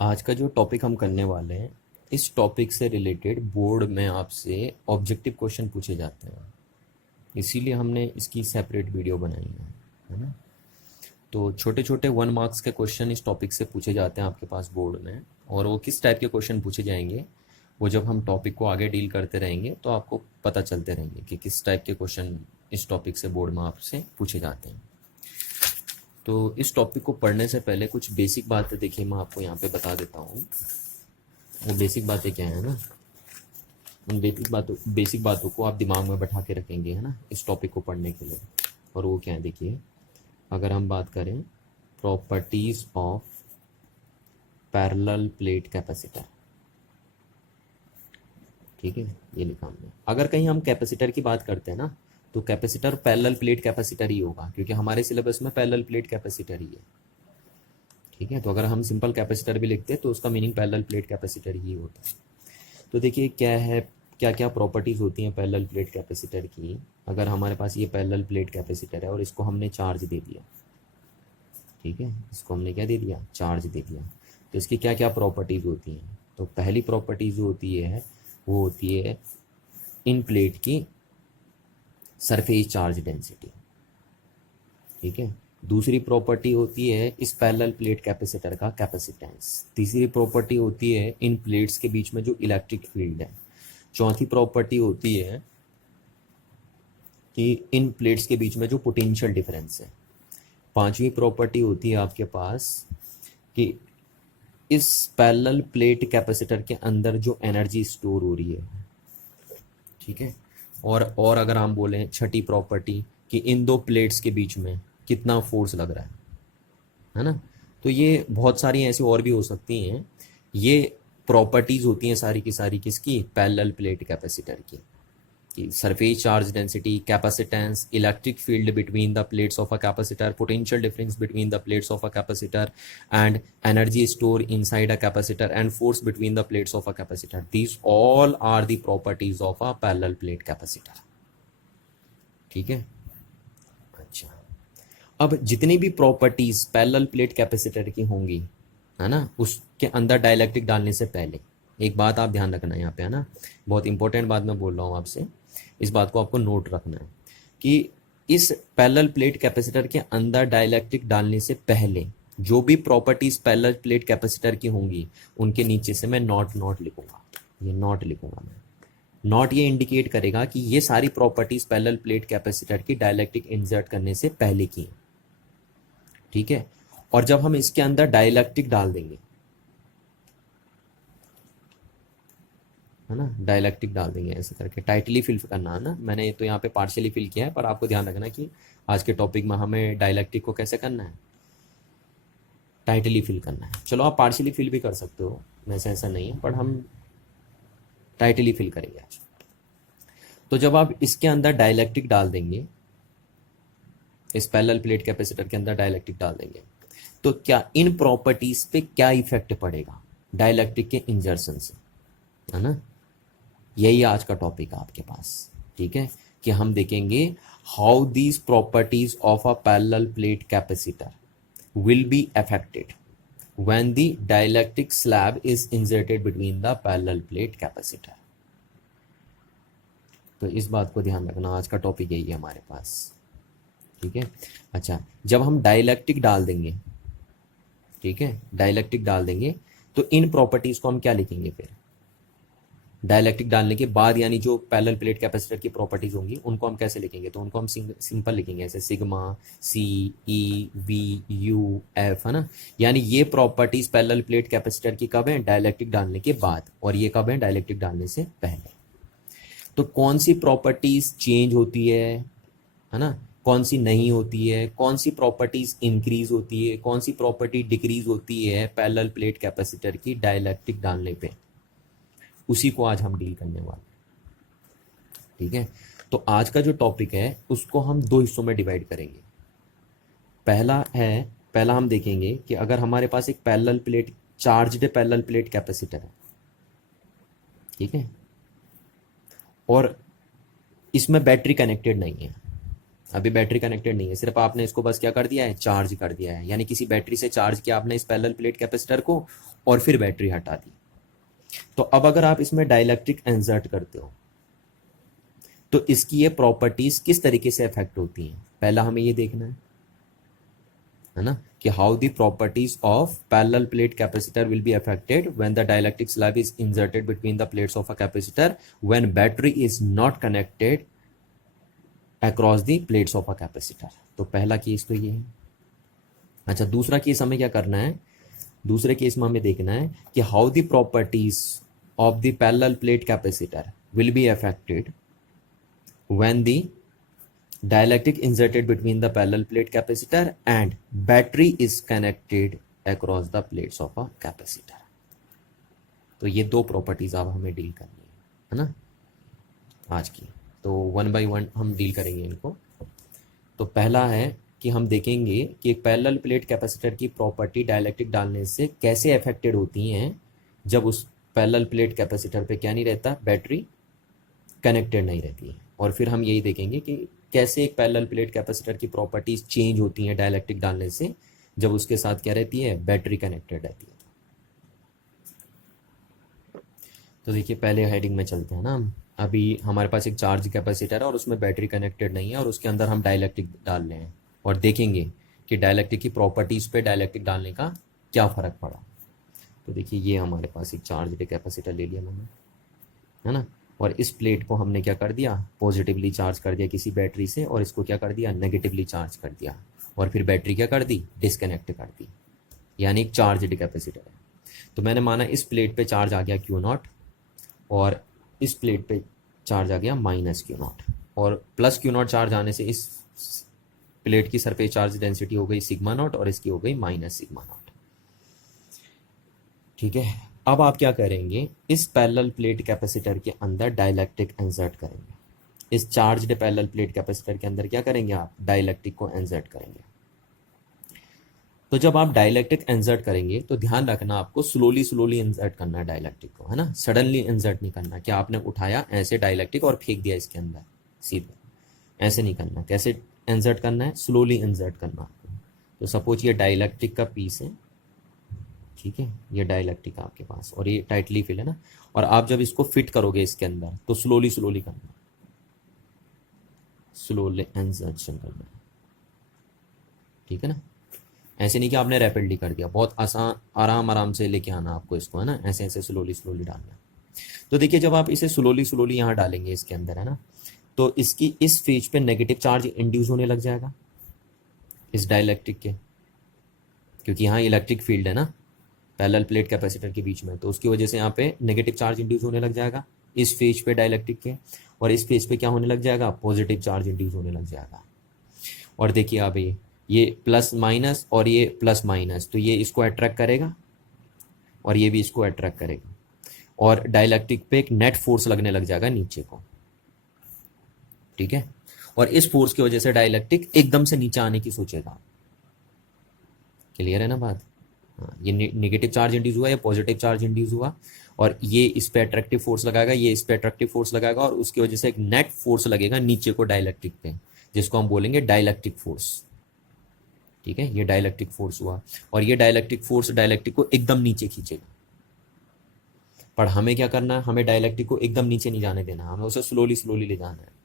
आज का जो टॉपिक हम करने वाले हैं, इस टॉपिक से रिलेटेड बोर्ड में आपसे ऑब्जेक्टिव क्वेश्चन पूछे जाते हैं। इसीलिए हमने इसकी सेपरेट वीडियो बनाई है ना। तो छोटे छोटे 1 मार्क्स के क्वेश्चन इस टॉपिक से पूछे जाते हैं आपके पास बोर्ड में। और वो किस टाइप के क्वेश्चन पूछे जाएंगे, वो जब हम टॉपिक को आगे डील करते रहेंगे तो आपको पता चलते रहेंगे कि किस टाइप के क्वेश्चन इस टॉपिक से बोर्ड में आपसे पूछे जाते हैं। तो इस टॉपिक को पढ़ने से पहले कुछ बेसिक बातें देखिए मैं आपको यहाँ पे बता देता हूँ। वो बेसिक बातें क्या है ना, उन बेसिक बातों को आप दिमाग में बैठा के रखेंगे है ना इस टॉपिक को पढ़ने के लिए। और वो क्या है देखिए, अगर हम बात करें properties of parallel plate capacitor, ठीक है, ये लिखा हमने। अगर कहीं हम कैपेसिटर की बात करते हैं ना, तो कैपेसिटर पैरेलल प्लेट कैपेसिटर ही होगा, क्योंकि हमारे सिलेबस में पैरेलल प्लेट कैपेसिटर ही है। ठीक है, तो अगर हम सिंपल कैपेसिटर भी लिखते हैं तो उसका मीनिंग पैरेलल प्लेट कैपेसिटर ही होता है। तो देखिए क्या है, क्या क्या प्रॉपर्टीज़ होती हैं पैरेलल प्लेट कैपेसिटर की। अगर हमारे पास ये पैरेलल प्लेट कैपेसिटर है और इसको हमने चार्ज दे दिया, ठीक है, इसको हमने क्या दे दिया, चार्ज दे दिया, तो इसकी क्या क्या प्रॉपर्टीज़ होती हैं। तो पहली प्रॉपर्टीज़ जो होती है वो होती है इन प्लेट की सरफेस चार्ज डेंसिटी। ठीक है, दूसरी प्रॉपर्टी होती है इस पैरेलल प्लेट कैपेसिटर का कैपेसिटेंस। तीसरी प्रॉपर्टी होती है इन प्लेट्स के बीच में जो इलेक्ट्रिक फील्ड है। चौथी प्रॉपर्टी होती है कि इन प्लेट्स के बीच में जो पोटेंशियल डिफरेंस है। पांचवी प्रॉपर्टी होती है आपके पास कि इस पैरेलल प्लेट कैपेसिटर के अंदर जो एनर्जी स्टोर हो रही है। ठीक है, और अगर हम बोलें छठी प्रॉपर्टी कि इन दो प्लेट्स के बीच में कितना फोर्स लग रहा है ना। तो ये बहुत सारी ऐसी और भी हो सकती हैं। ये प्रॉपर्टीज होती हैं सारी की सारी किसकी, पैरेलल प्लेट कैपेसिटर की, कि surface charge density, capacitance, electric field between the plates of a capacitor, potential difference between the plates of a capacitor, and energy store inside a capacitor, and force between the plates of a capacitor. These all are the properties of a parallel plate capacitor. ठीक है, अच्छा, अब जितनी भी properties parallel plate capacitor की होंगी है ना, उसके अंदर डाइलेक्ट्रिक डालने से पहले एक बात आप ध्यान रखना है यहाँ पे है ना, बहुत इंपॉर्टेंट बात मैं बोल रहा हूँ आपसे, इस बात को आपको नोट रखना है कि इस पैरेलल प्लेट कैपेसिटर के अंदर डाइलेक्ट्रिक डालने से पहले जो भी प्रॉपर्टीज पैरेलल प्लेट कैपेसिटर की होंगी उनके नीचे से मैं नॉट नॉट लिखूंगा, ये नॉट लिखूंगा मैं। नॉट ये इंडिकेट करेगा कि ये सारी प्रॉपर्टीज पैरेलल प्लेट कैपेसिटर की डाइलेक्ट्रिक इंसर्ट करने से पहले की हैं। ठीक है, और जब हम इसके अंदर डाइलेक्ट्रिक डाल देंगे है ना, डाइलेक्ट्रिक डाल देंगे ऐसे करके, टाइटली फिल करना है ना, मैंने तो यहाँ पे पार्शियली फिल किया है, पर आपको ध्यान रखना कि आज के टॉपिक में हमें डाइलेक्ट्रिक को कैसे करना है, टाइटली फिल करना है। चलो आप पार्शियली फिल भी कर सकते हो, वैसे ऐसा नहीं है, पर हम टाइटली फिल करेंगे आज। तो जब आप इसके अंदर डाइलेक्ट्रिक डाल देंगे, इस पैरेलल प्लेट कैपेसिटर के अंदर डाइलेक्ट्रिक डाल देंगे, तो क्या इन प्रॉपर्टीज पे क्या इफेक्ट पड़ेगा डाइलेक्ट्रिक के इंजर्शन से, है ना। यही आज का टॉपिक है आपके पास। ठीक है, कि हम देखेंगे how these properties of a parallel plate capacitor will be affected when the dielectric slab is inserted between the parallel plate capacitor। तो इस बात को ध्यान रखना, आज का टॉपिक यही है हमारे पास। ठीक है, अच्छा, जब हम डाइलेक्ट्रिक डाल देंगे, ठीक है, डाइलेक्ट्रिक डाल देंगे तो इन प्रॉपर्टीज को हम क्या लिखेंगे फिर, डाइलेक्ट्रिक डालने के बाद, यानी जो पैरेलल प्लेट कैपेसिटर की प्रॉपर्टीज होंगी उनको हम कैसे लिखेंगे, तो उनको हम सिंपल लिखेंगे ऐसे, sigma C E V U F, है ना। यानी ये प्रॉपर्टीज पैरेलल प्लेट कैपेसिटर की कब है, डाइलेक्ट्रिक डालने के बाद, और ये कब है, डाइलेक्ट्रिक डालने से पहले। तो कौन सी प्रॉपर्टीज चेंज होती है ना, कौन सी नहीं होती है, कौन सी प्रॉपर्टीज इंक्रीज होती है, कौन सी प्रॉपर्टी डिक्रीज होती है पैरेलल प्लेट कैपेसिटर की डाइलेक्ट्रिक डालने पे, उसी को आज हम डील करने वाले हैं। ठीक है, तो आज का जो टॉपिक है उसको हम दो हिस्सों में डिवाइड करेंगे। पहला हम देखेंगे कि अगर हमारे पास एक parallel plate, charged parallel plate capacitor है, ठीक है, और इसमें बैटरी कनेक्टेड नहीं है, अभी बैटरी कनेक्टेड नहीं है, सिर्फ आपने इसको बस क्या कर दिया है, चार्ज कर दिया है, यानी किसी बैटरी से चार्ज किया आपने इस पैरेलल प्लेट कैपेसिटर को और फिर बैटरी हटा दी। तो अब अगर आप इसमें डाइलेक्ट्रिक इंसर्ट करते हो तो इसकी ये प्रॉपर्टीज किस तरीके से अफेक्ट होती हैं, पहला हमें ये देखना है ना, कि how the properties of parallel plate capacitor will be affected when the dielectric slab is inserted between the plates of a capacitor when battery is not connected across the plates of a capacitor. तो पहला case तो ये है। अच्छा, दूसरा case हमें क्या करना है, दूसरे केस में हमें देखना है कि how the properties of the parallel plate capacitor will be affected when the dielectric inserted between the parallel plate capacitor and battery is connected across the plates of a capacitor। तो ये दो properties अब हमें deal करनी है ना आज की। तो वन बाय वन हम डील करेंगे इनको। तो पहला है कि हम देखेंगे कि एक पैरेलल प्लेट कैपेसिटर की प्रॉपर्टी डाइलेक्ट्रिक डालने से कैसे अफेक्टेड होती हैं जब उस पैरेलल प्लेट कैपेसिटर पे क्या नहीं रहता, बैटरी कनेक्टेड नहीं रहती है। और फिर हम यही देखेंगे कि कैसे एक पैरेलल प्लेट कैपेसिटर की प्रॉपर्टीज चेंज होती हैं डाइलेक्ट्रिक डालने से जब उसके साथ क्या रहती है, बैटरी कनेक्टेड रहती है। तो देखिए पहले हेडिंग में चलते हैं ना हम। अभी हमारे पास एक चार्ज कैपेसिटर है और उसमें बैटरी कनेक्टेड नहीं है और उसके अंदर हम डाइलेक्ट्रिक डाल रहे हैं और देखेंगे कि डाइलेक्ट्रिक की प्रॉपर्टीज पे डाइलेक्ट्रिक डालने का क्या फ़र्क पड़ा। तो देखिए ये हमारे पास एक चार्ज कैपेसिटर ले लिया मैंने, है ना, और इस प्लेट को हमने क्या कर दिया, पॉजिटिवली चार्ज कर दिया किसी बैटरी से और इसको क्या कर दिया, नेगेटिवली चार्ज कर दिया और फिर बैटरी क्या कर दी, डिस्कनेक्ट कर दी, यानी एक चार्ज कैपेसिटर है। तो मैंने माना इस प्लेट पे चार्ज आ गया Q0 और इस प्लेट पे चार्ज आ गया -Q0 और +Q0 चार्ज आने से इस प्लेट की सरफेस चार्ज डेंसिटी हो गई σ0 और इसकी हो गई -σ0। ठीक है, अब आप क्या करेंगे, इस पैरेलल प्लेट कैपेसिटर के अंदर डाइलेक्ट्रिक इंसर्ट करेंगे। इस चार्ज्ड पैरेलल प्लेट कैपेसिटर के अंदर क्या करेंगे, आप डाइलेक्ट्रिक को इंसर्ट करेंगे। तो जब आप डाइलेक्ट्रिक इंसर्ट करेंगे तो ध्यान रखना आपको स्लोली स्लोली इंसर्ट करना है डाइलेक्ट्रिक को, है ना, सडनली इंसर्ट नहीं करना कि आपने उठाया ऐसे डाइलेक्ट्रिक और फेंक दिया इसके अंदर सीधे, ऐसे नहीं करना। कैसे इंसर्ट करना है, स्लोली इंसर्ट करना आपको। तो सपोज ये डाइलेक्ट्रिक का पीस है, ठीक है, ये डाइलेक्ट्रिक है आपके पास और ये टाइटली फिल है ना, और आप जब इसको फिट करोगे इसके अंदर तो स्लोली स्लोली करना, स्लोली इंसर्शन करना, ठीक है ना। ऐसे नहीं कि आपने रैपिडली कर दिया, बहुत आसान आराम आराम से लेके आना आपको इसको, है ना, ऐसे ऐसे स्लोली स्लोली डालना। तो देखिए जब आप इसे स्लोली स्लोली यहाँ डालेंगे इसके अंदर, है ना, तो इसकी इस फेज पे नेगेटिव चार्ज इंड्यूस होने लग जाएगा इस डाइलेक्ट्रिक के, क्योंकि यहाँ इलेक्ट्रिक फील्ड है ना पैरेलल प्लेट कैपेसिटर के बीच में, तो उसकी वजह से यहाँ पे नेगेटिव चार्ज इंड्यूस होने लग जाएगा इस फेज पे डाइलेक्ट्रिक के, और इस फेज पे क्या होने लग जाएगा, पॉजिटिव चार्ज इंड्यूस होने लग जाएगा। और देखिए आप ये प्लस माइनस और ये प्लस माइनस, तो ये इसको अट्रैक्ट करेगा और ये भी इसको अट्रैक्ट करेगा और डाइलेक्ट्रिक पे एक नेट फोर्स लगने लग जाएगा नीचे को, ठीक है। और इस फोर्स की वजह से डाइलेक्ट्रिक एकदम से नीचे आने की सोचेगा। क्लियर है ना बात। हाँ, ये नेगेटिव चार्ज इंड्यूस हुआ या पॉजिटिव चार्ज इंड्यूस हुआ और ये इस पे अट्रैक्टिव फोर्स लगाएगा, ये इस पे अट्रैक्टिव फोर्स लगाएगा और उसकी वजह से एक नेट फोर्स लगेगा नीचे को डाइलेक्ट्रिक पे, जिसको हम बोलेंगे डाइलेक्ट्रिक फोर्स, ठीक है। ये डाइलेक्ट्रिक फोर्स हुआ और ये डाइलेक्ट्रिक फोर्स डाइलेक्ट्रिक को एकदम नीचे खींचेगा। पर हमें क्या करना है, हमें डाइलेक्ट्रिक को एकदम नीचे नहीं जाने देना, हमें उसे स्लोली स्लोली ले जाना है।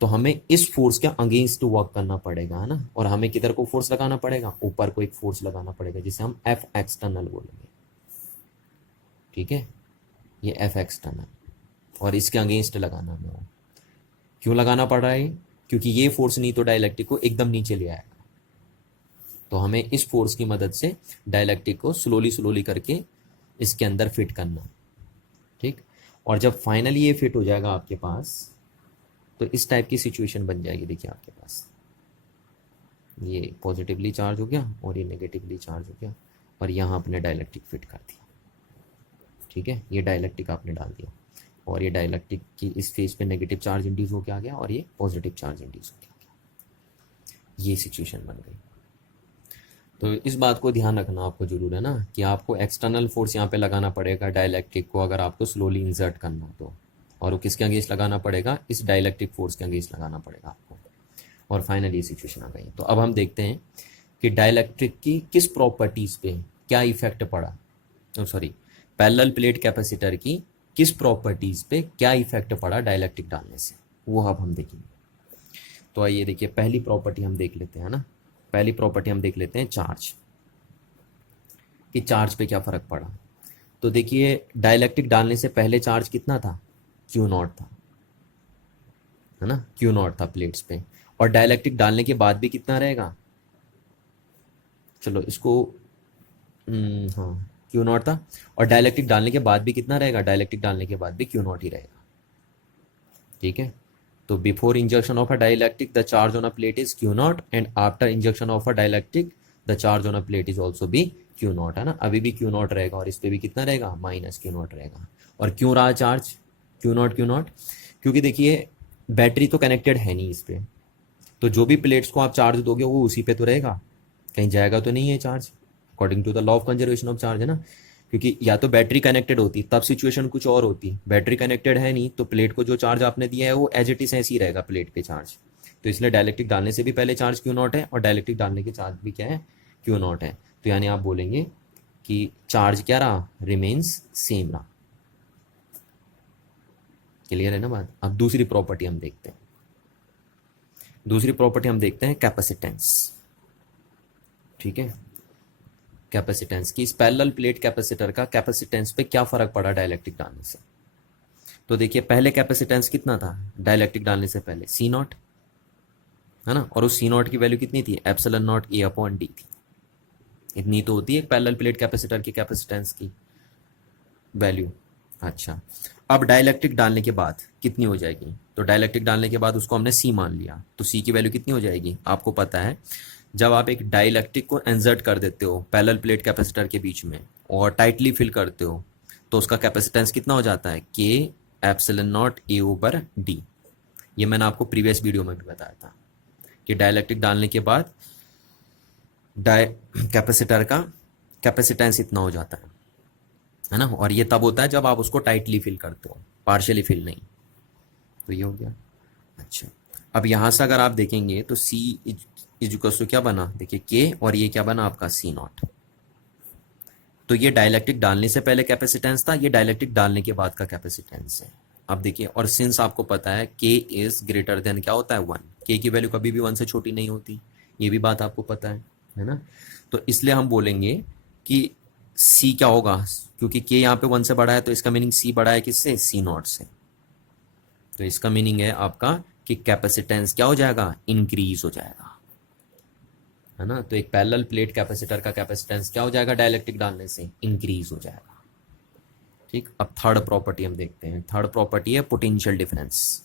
तो हमें इस फोर्स के अगेंस्ट वर्क करना पड़ेगा, है ना, और हमें किधर को फोर्स लगाना पड़ेगा, ऊपर को एक फोर्स लगाना पड़ेगा जिसे हम एफ एक्सटर्नल बोलेंगे, ठीक है, ये एफ एक्सटर्नल, और इसके अगेंस्ट लगाना हमें। क्यों लगाना पड़ रहा है, क्योंकि ये फोर्स नहीं तो डाइलेक्ट्रिक को एकदम नीचे ले आएगा। तो हमें इस फोर्स की मदद से डाइलेक्ट्रिक को स्लोली स्लोली करके इसके अंदर फिट करना, ठीक। और जब फाइनली ये फिट हो जाएगा आपके पास तो इस टाइप की सिचुएशन बन जाएगी। देखिए आपके पास ये पॉजिटिवली चार्ज हो गया और ये नेगेटिवली चार्ज हो गया और यहाँ आपने डाइलेक्ट्रिक फिट कर दिया, ठीक है। ये डाइलेक्ट्रिक आपने डाल दिया और ये डाइलेक्ट्रिक की इस फेज पे नेगेटिव चार्ज इंड्यूस होकर आ गया और ये पॉजिटिव चार्ज इंड्यूस होकर आ गया, ये सिचुएशन बन गई। तो इस बात को ध्यान रखना आपको जरूर है ना कि आपको एक्सटर्नल फोर्स यहाँ पे लगाना पड़ेगा डाइलेक्ट्रिक को अगर आपको स्लोली इंसर्ट करना हो तो, और वो किसके अगेंस्ट लगाना पड़ेगा, इस डाइलेक्ट्रिक फोर्स के अगेंस्ट लगाना पड़ेगा आपको। और फाइनल ये सिचुएशन आ गई। तो अब हम देखते हैं कि डाइलेक्ट्रिक की किस प्रॉपर्टीज पे क्या इफेक्ट पड़ा, सॉरी, पैरेलल प्लेट कैपेसिटर की किस प्रॉपर्टीज पे क्या इफेक्ट पड़ा डाइलेक्ट्रिक डालने से, वो अब हम देखेंगे। तो आइए देखिए, पहली प्रॉपर्टी हम देख लेते हैं ना। पहली प्रॉपर्टी हम देख लेते हैं चार्ज, कि चार्ज पे क्या फर्क पड़ा। तो देखिए, डाइलेक्ट्रिक डालने से पहले चार्ज कितना था, क्यू नॉट था, है ना, क्यू नॉट था प्लेट्स पे। और डाइलेक्ट्रिक डालने के बाद भी कितना रहेगा, चलो इसको हाँ, क्यू नॉट था। और डाइलेक्ट्रिक डालने के बाद भी कितना रहेगा, डाइलेक्ट्रिक डालने के बाद भी क्यू नॉट ही रहेगा। ठीक है, तो before injection of a dielectric the charge on a plate is Q not, and after injection of a dielectric the charge on a plate is also भी क्यू नॉट, है ना। अभी भी क्यू नॉट रहेगा और इस पे भी कितना रहेगा, माइनस क्यू नॉट रहेगा। और क्यों रहा charge Q not Q not, क्योंकि देखिए बैटरी तो कनेक्टेड है नहीं इस पे, तो जो भी प्लेट्स को आप चार्ज दोगे वो उसी पे तो रहेगा, कहीं जाएगा तो नहीं है charge, according to the law of conservation of charge, है ना। क्योंकि या तो बैटरी कनेक्टेड होती तब सिचुएशन कुछ और होती, बैटरी कनेक्टेड है नहीं तो प्लेट को जो चार्ज आपने दिया है वो एज इट इज ऐसे ही रहेगा प्लेट पे चार्ज। तो इसलिए डाइलेक्ट्रिक डालने से भी पहले चार्ज क्यू नॉट है और डाइलेक्ट्रिक डालने के चार्ज भी क्या है, क्यू नॉट है। तो यानी आप बोलेंगे कि चार्ज क्या रहा, रिमेन्स सेम रहा। क्लियर है ना बात। अब दूसरी प्रॉपर्टी हम देखते हैं, दूसरी प्रॉपर्टी हम देखते हैं कैपेसिटेंस। ठीक है, कैपेसिटेंस की, इस पैरेलल प्लेट कैपेसिटर का कैपेसिटेंस पे क्या फर्क पड़ा डाइलेक्ट्रिक डालने से। तो देखिए, पहले कैपेसिटेंस कितना था डाइलेक्ट्रिक डालने से पहले, सी नॉट, है ना। और उस सी नॉट की वैल्यू कितनी थी, epsilon not a upon D थी। इतनी तो होती है पैरेलल प्लेट कैपेसिटर की कैपेसिटेंस की वैल्यू। अच्छा, अब डाइलेक्ट्रिक डालने के बाद कितनी हो जाएगी, तो डाइलेक्ट्रिक डालने के बाद उसको हमने सी मान लिया, तो सी की वैल्यू कितनी हो जाएगी, आपको पता है जब आप एक डाइलेक्ट्रिक को इंसर्ट कर देते हो पैरेलल प्लेट कैपेसिटर के बीच में और टाइटली फिल करते हो तो उसका कैपेसिटेंस कितना हो जाता है, के epsilon not a over D. ये मैंने आपको प्रीवियस वीडियो में भी बताया था कि डाइलेक्ट्रिक डालने के बाद कैपेसिटर का कैपेसिटेंस इतना हो जाता है ना। और ये तब होता है जब आप उसको टाइटली फिल करते हो, पार्शियली फिल नहीं। तो ये हो गया। अच्छा, अब यहां से अगर आप देखेंगे तो सी इक्वल्स टू क्या बना, देखिए के, और ये क्या बना आपका सी नॉट। तो ये डाइलेक्ट्रिक डालने से पहले कैपेसिटेंस था, ये डाइलेक्ट्रिक डालने के बाद का कैपेसिटेंस है। अब देखिए, और सिंस आपको पता है के इज ग्रेटर देन क्या होता है, वन, के की वैल्यू कभी भी वन से छोटी नहीं होती, ये भी बात आपको पता है ना। तो इसलिए हम बोलेंगे कि सी क्या होगा, क्योंकि के यहाँ पे वन से बड़ा है तो इसका मीनिंग सी बड़ा है किससे, सी नॉट से। तो इसका मीनिंग है आपका कि कैपेसिटेंस क्या हो जाएगा, इंक्रीज हो जाएगा, है ना। तो एक पैरेलल प्लेट कैपेसिटर का कैपेसिटेंस क्या हो जाएगा डाइलेक्ट्रिक डालने से, इंक्रीज हो जाएगा। ठीक, अब थर्ड प्रॉपर्टी हम देखते हैं। थर्ड प्रॉपर्टी है पोटेंशियल डिफरेंस,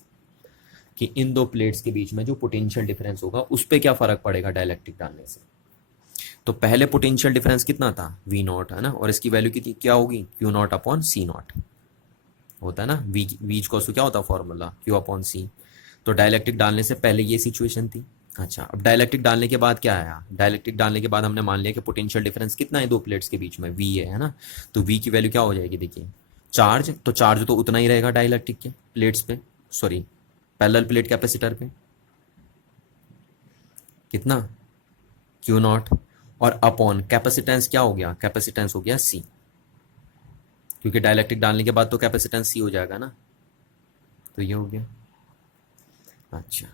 कि इन दो प्लेट्स के बीच में जो पोटेंशियल डिफरेंस होगा उस पर क्या फर्क पड़ेगा डाइलेक्ट्रिक डालने से। तो पहले पोटेंशियल डिफरेंस कितना था, वी नॉट, है ना, और इसकी वैल्यू कितनी क्या होगी, Q naught upon C naught होता है ना। वी को क्या होता है फॉर्मूला, क्यू अपॉन सी। तो डाइलेक्ट्रिक डालने से पहले ये सिचुएशन थी। अच्छा, अब डाइलेक्ट्रिक डालने के बाद क्या आया, डाइलेक्ट्रिक डालने के बाद हमने मान लिया कि पोटेंशियल डिफरेंस कितना है दो प्लेट्स के बीच में, वी है ना। तो वी की वैल्यू क्या हो जाएगी, देखिए चार्ज, तो चार्ज तो उतना ही रहेगा डाइलेक्ट्रिक के प्लेट्स पे, सॉरी पैरेलल प्लेट कैपेसिटर पे, कितना, क्यू नॉट, और अपॉन कैपेसिटेंस क्या हो गया, कैपेसिटेंस हो गया सी, क्योंकि डाइलेक्ट्रिक डालने के बाद तो कैपेसिटेंस सी हो जाएगा ना। तो ये हो गया। अच्छा,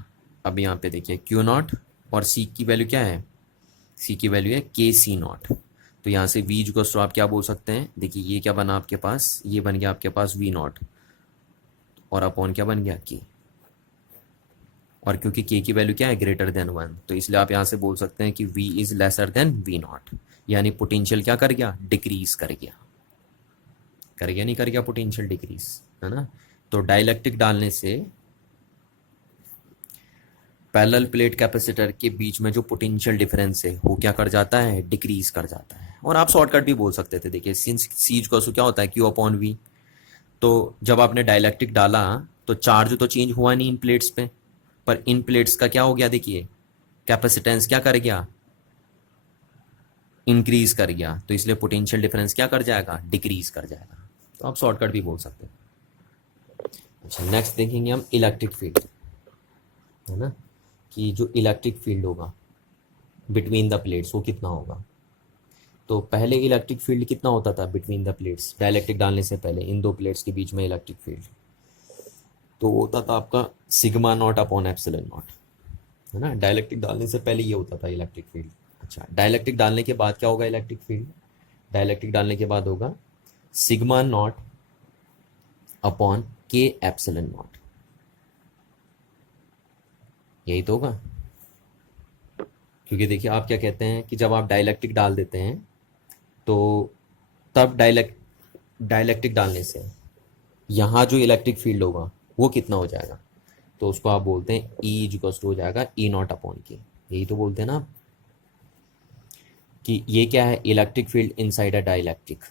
अब यहाँ पे देखिए क्यू नॉट और सी की वैल्यू क्या है, सी की वैल्यू है के सी नॉट। तो यहाँ से वी को आप क्या बोल सकते हैं, देखिए ये क्या बना आपके पास, ये बन गया आपके पास वी नॉट, और अपॉन क्या बन गया के। और क्योंकि के की वैल्यू क्या है, ग्रेटर देन वन, तो इसलिए आप यहाँ से बोल सकते हैं कि V is lesser than V naught, यानी पोटेंशियल क्या कर गया, डिक्रीज कर गया, कर गया नहीं कर गया, पोटेंशियल डिक्रीज, है ना। तो डाइलेक्ट्रिक डालने से पैरेलल प्लेट कैपेसिटर के बीच में जो पोटेंशियल डिफरेंस है वो क्या कर जाता है, डिक्रीज कर जाता है। और आप शॉर्टकट भी बोल सकते थे, देखिए सिंस सी क्या होता है, क्यू अपॉन वी। तो जब आपने डाइलेक्ट्रिक डाला तो चार्ज तो चेंज हुआ नहीं इन प्लेट्स पे, पर इन प्लेट्स का क्या हो गया, देखिए कैपेसिटेंस क्या कर गया, इंक्रीज कर गया, तो इसलिए पोटेंशियल डिफरेंस क्या कर जाएगा, डिक्रीज कर जाएगा। तो आप शॉर्टकट भी बोल सकते हैं। अच्छा, नेक्स्ट देखेंगे हम इलेक्ट्रिक फील्ड, है ना, कि जो इलेक्ट्रिक फील्ड होगा बिटवीन द प्लेट्स वो कितना होगा। तो पहले इलेक्ट्रिक फील्ड कितना होता था बिटवीन द प्लेट्स, डाइलेक्ट्रिक डालने से पहले इन दो प्लेट्स के बीच में इलेक्ट्रिक फील्ड तो होता था आपका sigma not upon epsilon not, है ना। डाइलेक्ट्रिक डालने से पहले ये होता था इलेक्ट्रिक फील्ड। अच्छा, डाइलेक्ट्रिक डालने के बाद क्या होगा इलेक्ट्रिक फील्ड, डाइलेक्ट्रिक डालने के बाद होगा सिग्मा नॉट अपॉन के एप्सिलॉन नॉट, यही तो होगा। क्योंकि देखिए आप क्या कहते हैं कि जब आप डाइलेक्ट्रिक डाल देते हैं तो तब डाइलेक्ट्रिक डालने से यहाँ जो इलेक्ट्रिक फील्ड होगा वो कितना हो जाएगा, तो उसको आप बोलते हैं ई इक्वल्स टू हो जाएगा ई नॉट अपॉन के, यही तो बोलते हैं ना आप कि ये क्या है electric field inside a dielectric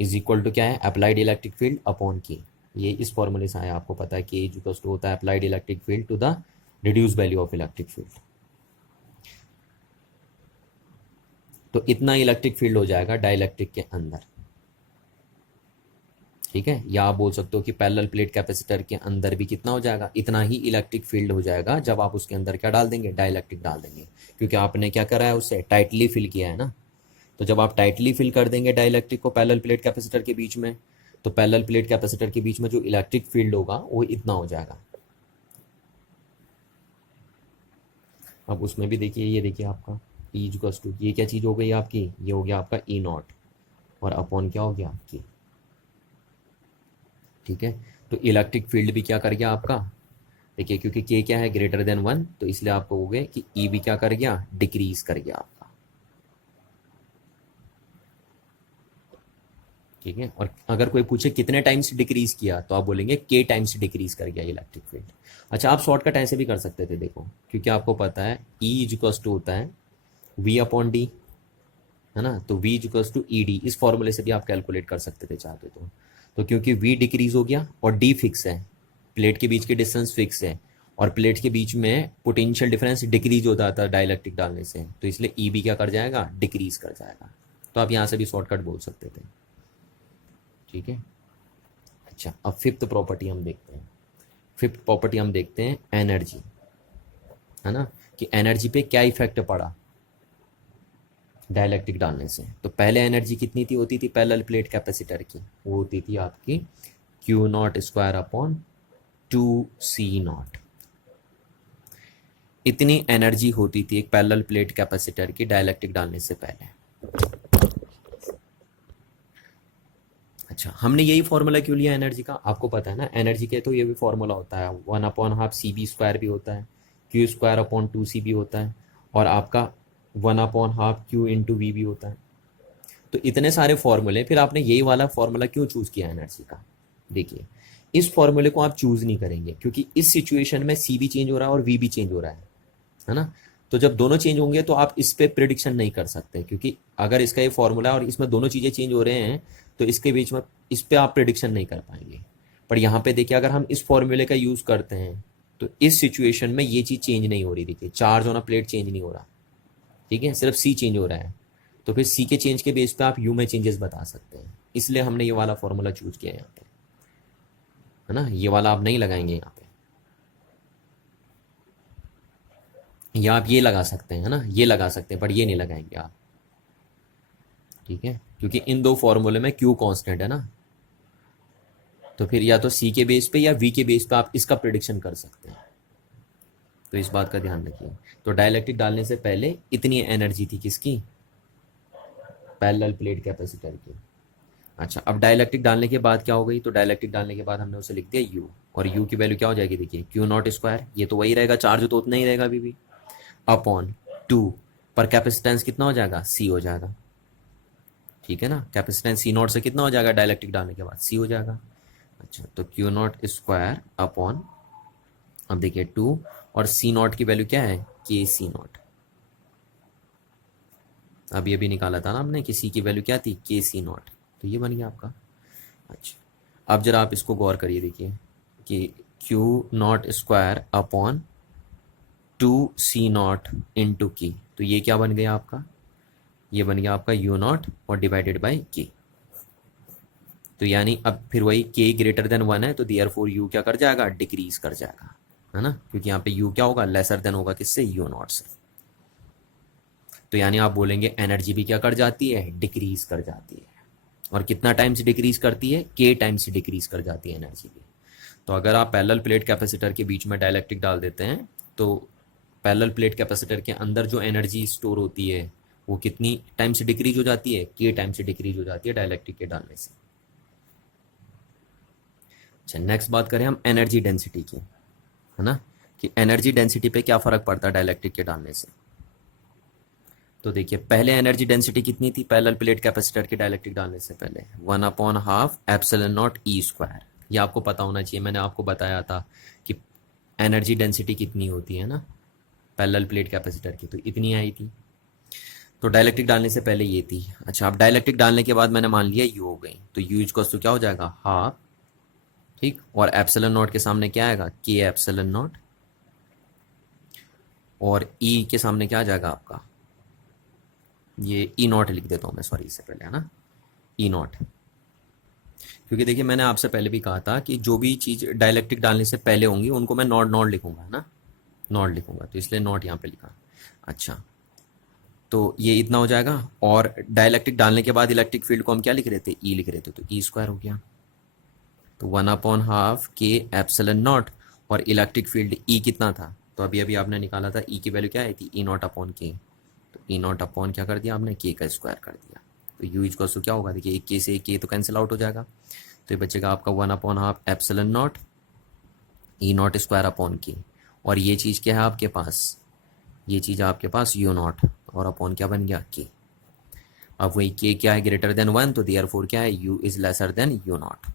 is equal to क्या है अप्लाइड इलेक्ट्रिक फील्ड अपॉन के। ये इस फॉर्मूले से आया, आपको पता है कि इक्वल्स टू होता है applied electric field to the reduce value of electric field. तो इतना इलेक्ट्रिक फील्ड हो जाएगा डाइलेक्ट्रिक के अंदर, ठीक है। या आप बोल सकते हो कि पैरेलल प्लेट कैपेसिटर के अंदर भी कितना हो जाएगा, इतना ही इलेक्ट्रिक फील्ड हो जाएगा जब आप उसके अंदर क्या डाल देंगे, डाइलेक्ट्रिक डाल देंगे। क्योंकि आपने क्या करा है, उससे टाइटली फिल किया है ना। तो जब आप टाइटली फिल कर देंगे डाइलेक्ट्रिक को पैरेलल प्लेट कैपेसिटर के बीच में, तो पैरेलल प्लेट कैपेसिटर के बीच में जो इलेक्ट्रिक फील्ड होगा वो इतना हो जाएगा। अब उसमें भी देखिए, ये देखिए आपका ई इक्वल्स टू, ये क्या चीज़ हो गई आपकी, ये हो गया आपका ई नॉट और अपॉन क्या हो गया आपकी, ठीक है। तो इलेक्ट्रिक फील्ड भी क्या कर गया आपका, देखिए क्योंकि के क्या है ग्रेटर देन 1 तो इसलिए आप कहोगे कि ई भी क्या कर गया, डिक्रीज कर गया आपका, ठीक है। और अगर कोई पूछे कितने टाइम्स डिक्रीज किया तो आप बोलेंगे के टाइम्स डिक्रीज कर गया इलेक्ट्रिक फील्ड। अच्छा, आप शॉर्टकट ऐसे भी कर सकते थे, देखो क्योंकि आपको पता है ई इक्वल्स टू होता है वी अपॉन डी, है ना। तो v equals to E D, इस फॉर्मूले से भी आप कैलकुलेट कर सकते थे चाहते तो क्योंकि v डिक्रीज हो गया और d फिक्स है, प्लेट के बीच की डिस्टेंस फिक्स है और प्लेट के बीच में पोटेंशियल डिफरेंस डिक्रीज होता था डाइलेक्ट्रिक डालने से, तो इसलिए ई भी क्या कर जाएगा, डिक्रीज कर जाएगा। तो आप यहाँ से भी शॉर्टकट बोल सकते थे, ठीक है। अच्छा, अब फिफ्थ प्रॉपर्टी हम देखते हैं। फिफ्थ प्रॉपर्टी हम देखते हैं एनर्जी, है ना, कि एनर्जी पे क्या इफेक्ट पड़ा डाइलेक्ट्रिक डालने से। तो पहले एनर्जी कितनी थी, होती थी पैरेलल प्लेट कैपेसिटर की, वो होती थी आपकी Q not square upon 2c not. इतनी एनर्जी होती थी एक पैरेलल प्लेट कैपेसिटर की डाइलेक्ट्रिक डालने से पहले। अच्छा, हमने यही फॉर्मूला क्यों लिया एनर्जी का, आपको पता है ना एनर्जी के तो ये भी फॉर्मूला होता है 1 upon half C V square भी होता है, क्यू स्क्वायर अपॉन 2c भी होता है और आपका 1 upon half Q into V भी होता है। तो इतने सारे फॉर्मूले, फिर आपने यही वाला फॉर्मूला क्यों चूज किया एनर्जी का। देखिए इस फॉर्मूले को आप चूज नहीं करेंगे क्योंकि इस सिचुएशन में सी भी चेंज हो रहा है और वी भी चेंज हो रहा है ना। तो जब दोनों चेंज होंगे तो आप इस पे प्रिडिक्शन नहीं कर सकते, क्योंकि अगर इसका ये फॉर्मूला और इसमें दोनों चीज़ें चेंज हो रहे हैं तो इसके बीच में इस पे आप प्रिडिक्शन नहीं कर पाएंगे। पर यहाँ पे देखिए अगर हम इस फॉर्मूले का यूज़ करते हैं तो इस सिचुएशन में ये चीज़ चेंज नहीं हो रही, देखिए चार्ज होना प्लेट चेंज नहीं हो रहा, ठीक है, सिर्फ सी चेंज हो रहा है। तो फिर सी के चेंज के बेस पे आप यू में चेंजेस बता सकते हैं, इसलिए हमने ये वाला फॉर्मूला चूज किया यहाँ पे, है ना। ये वाला आप नहीं लगाएंगे यहाँ पे, या आप ये लगा सकते हैं, है ना, ये लगा सकते हैं पर ये नहीं लगाएंगे आप, ठीक है, क्योंकि इन दो फॉर्मूले में क्यू कांस्टेंट है ना। तो फिर या तो सी के बेस पे या वी के बेस पे आप इसका प्रिडिक्शन कर सकते हैं, तो इस बात का ध्यान रखिए। तो डाइलेक्ट्रिक डालने से पहले इतनी एनर्जी थी किसकी, पैरेलल प्लेट कैपेसिटर की। अच्छा, अब डाइलेक्ट्रिक डालने के बाद क्या हो गई, तो डाइलेक्ट्रिक डालने के बाद हमने उसे लिख दिया यू, और यू की वैल्यू क्या हो जाएगी, देखिए क्यू नॉट स्क्वायर, ये तो वही रहेगा, चार्ज तो उतना ही रहेगा अभी भी, अपॉन 2 पर कैपेसिटेंस कितना हो जाएगा, सी हो जाएगा, ठीक है ना। कैपेसिटेंस सी नॉट से कितना हो जाएगा डाइलेक्ट्रिक डालने के बाद, सी हो जाएगा। अच्छा, तो क्यू नॉट स्क्वायर अपॉन, अब देखिए 2 और सी नॉट की वैल्यू क्या है, के सी नॉट, अब ये भी निकाला था ना हमने कि सी की वैल्यू क्या थी, के सी नॉट, तो ये बन गया आपका। अच्छा, अब जरा आप इसको गौर करिए, देखिए कि Q not square upon 2c not into की, तो ये क्या बन गया आपका, ये बन गया आपका यू नॉट और डिवाइडेड बाई के। तो यानी अब फिर वही k ग्रेटर देन 1 है तो देयरफॉर u क्या कर जाएगा, डिक्रीज कर जाएगा, है ना, क्योंकि यहाँ पे यू क्या होगा, लेसर देन होगा किससे, यू नॉट से। तो यानी आप बोलेंगे एनर्जी भी क्या कर जाती है, डिक्रीज कर जाती है। और कितना टाइम से डिक्रीज करती है, के टाइम से डिक्रीज कर जाती है एनर्जी भी। तो अगर आप पैरेलल प्लेट कैपेसिटर के बीच में डाइलेक्ट्रिक डाल देते हैं तो पैरेलल प्लेट कैपेसिटर के अंदर जो एनर्जी स्टोर होती है वो कितनी टाइम से डिक्रीज हो जाती है, के टाइम से डिक्रीज हो जाती है डाइलेक्ट्रिक के डालने से। अच्छा, नेक्स्ट बात करें हम एनर्जी डेंसिटी की, है ना, कि एनर्जी डेंसिटी पे क्या फर्क पड़ता है डाइलेक्ट्रिक के डालने से। तो देखिए, पहले एनर्जी डेंसिटी कितनी थी पैरेलल प्लेट कैपेसिटर के डाइलेक्ट्रिक डालने से पहले, 1/2 एप्सिलॉन नॉट ई स्क्वायर। ये आपको पता होना चाहिए, मैंने आपको बताया था कि एनर्जी डेंसिटी कितनी होती है ना पैरेलल प्लेट कैपेसिटर की, तो इतनी आई थी। तो डाइलेक्ट्रिक डालने से पहले ये थी। अच्छा, अब डाइलेक्ट्रिक डालने के बाद मैंने मान लिया यू हो गई, तो यू इक्वल्स टू क्या हो जाएगा, हाफ, ठीक, और एप्सिलॉन नॉट के सामने क्या आएगा, के एप्सिलॉन नॉट, और ई के सामने क्या आ जाएगा आपका, ये ई नॉट लिख देता हूँ मैं, सॉरी, इससे पहले, है ना, ई नॉट। क्योंकि देखिए मैंने आपसे पहले भी कहा था कि जो भी चीज़ डाइलेक्ट्रिक डालने से पहले होंगी उनको मैं नॉट नॉट लिखूंगा, है ना, नॉट लिखूंगा, तो इसलिए नॉट यहाँ पे लिखा। अच्छा, तो ये इतना हो जाएगा, और डाइलेक्ट्रिक डालने के बाद इलेक्ट्रिक फील्ड को हम क्या लिख रहे थे, ई लिख रहे थे, तो ई स्क्वायर हो गया। तो 1/2 के एप्सिलॉन नॉट, और इलेक्ट्रिक फील्ड ई कितना था, तो अभी अभी आपने निकाला था, ई की वैल्यू क्या आई थी, ई नॉट अपॉन के। तो ई नॉट अपॉन क्या कर दिया आपने, के का स्क्वायर कर दिया। तो यू इक्वल टू क्या होगा, देखिए एक के से एक के तो कैंसिल आउट हो जाएगा, तो ये बचेगा आपका 1/2 epsilon not E not square upon के, और ये चीज़ क्या है आपके पास, ये चीज़ आपके पास यू नॉट, और अपॉन क्या बन गया, के। अब वही के क्या है, ग्रेटर देन 1, तो देयरफॉर क्या है, you is lesser then you not.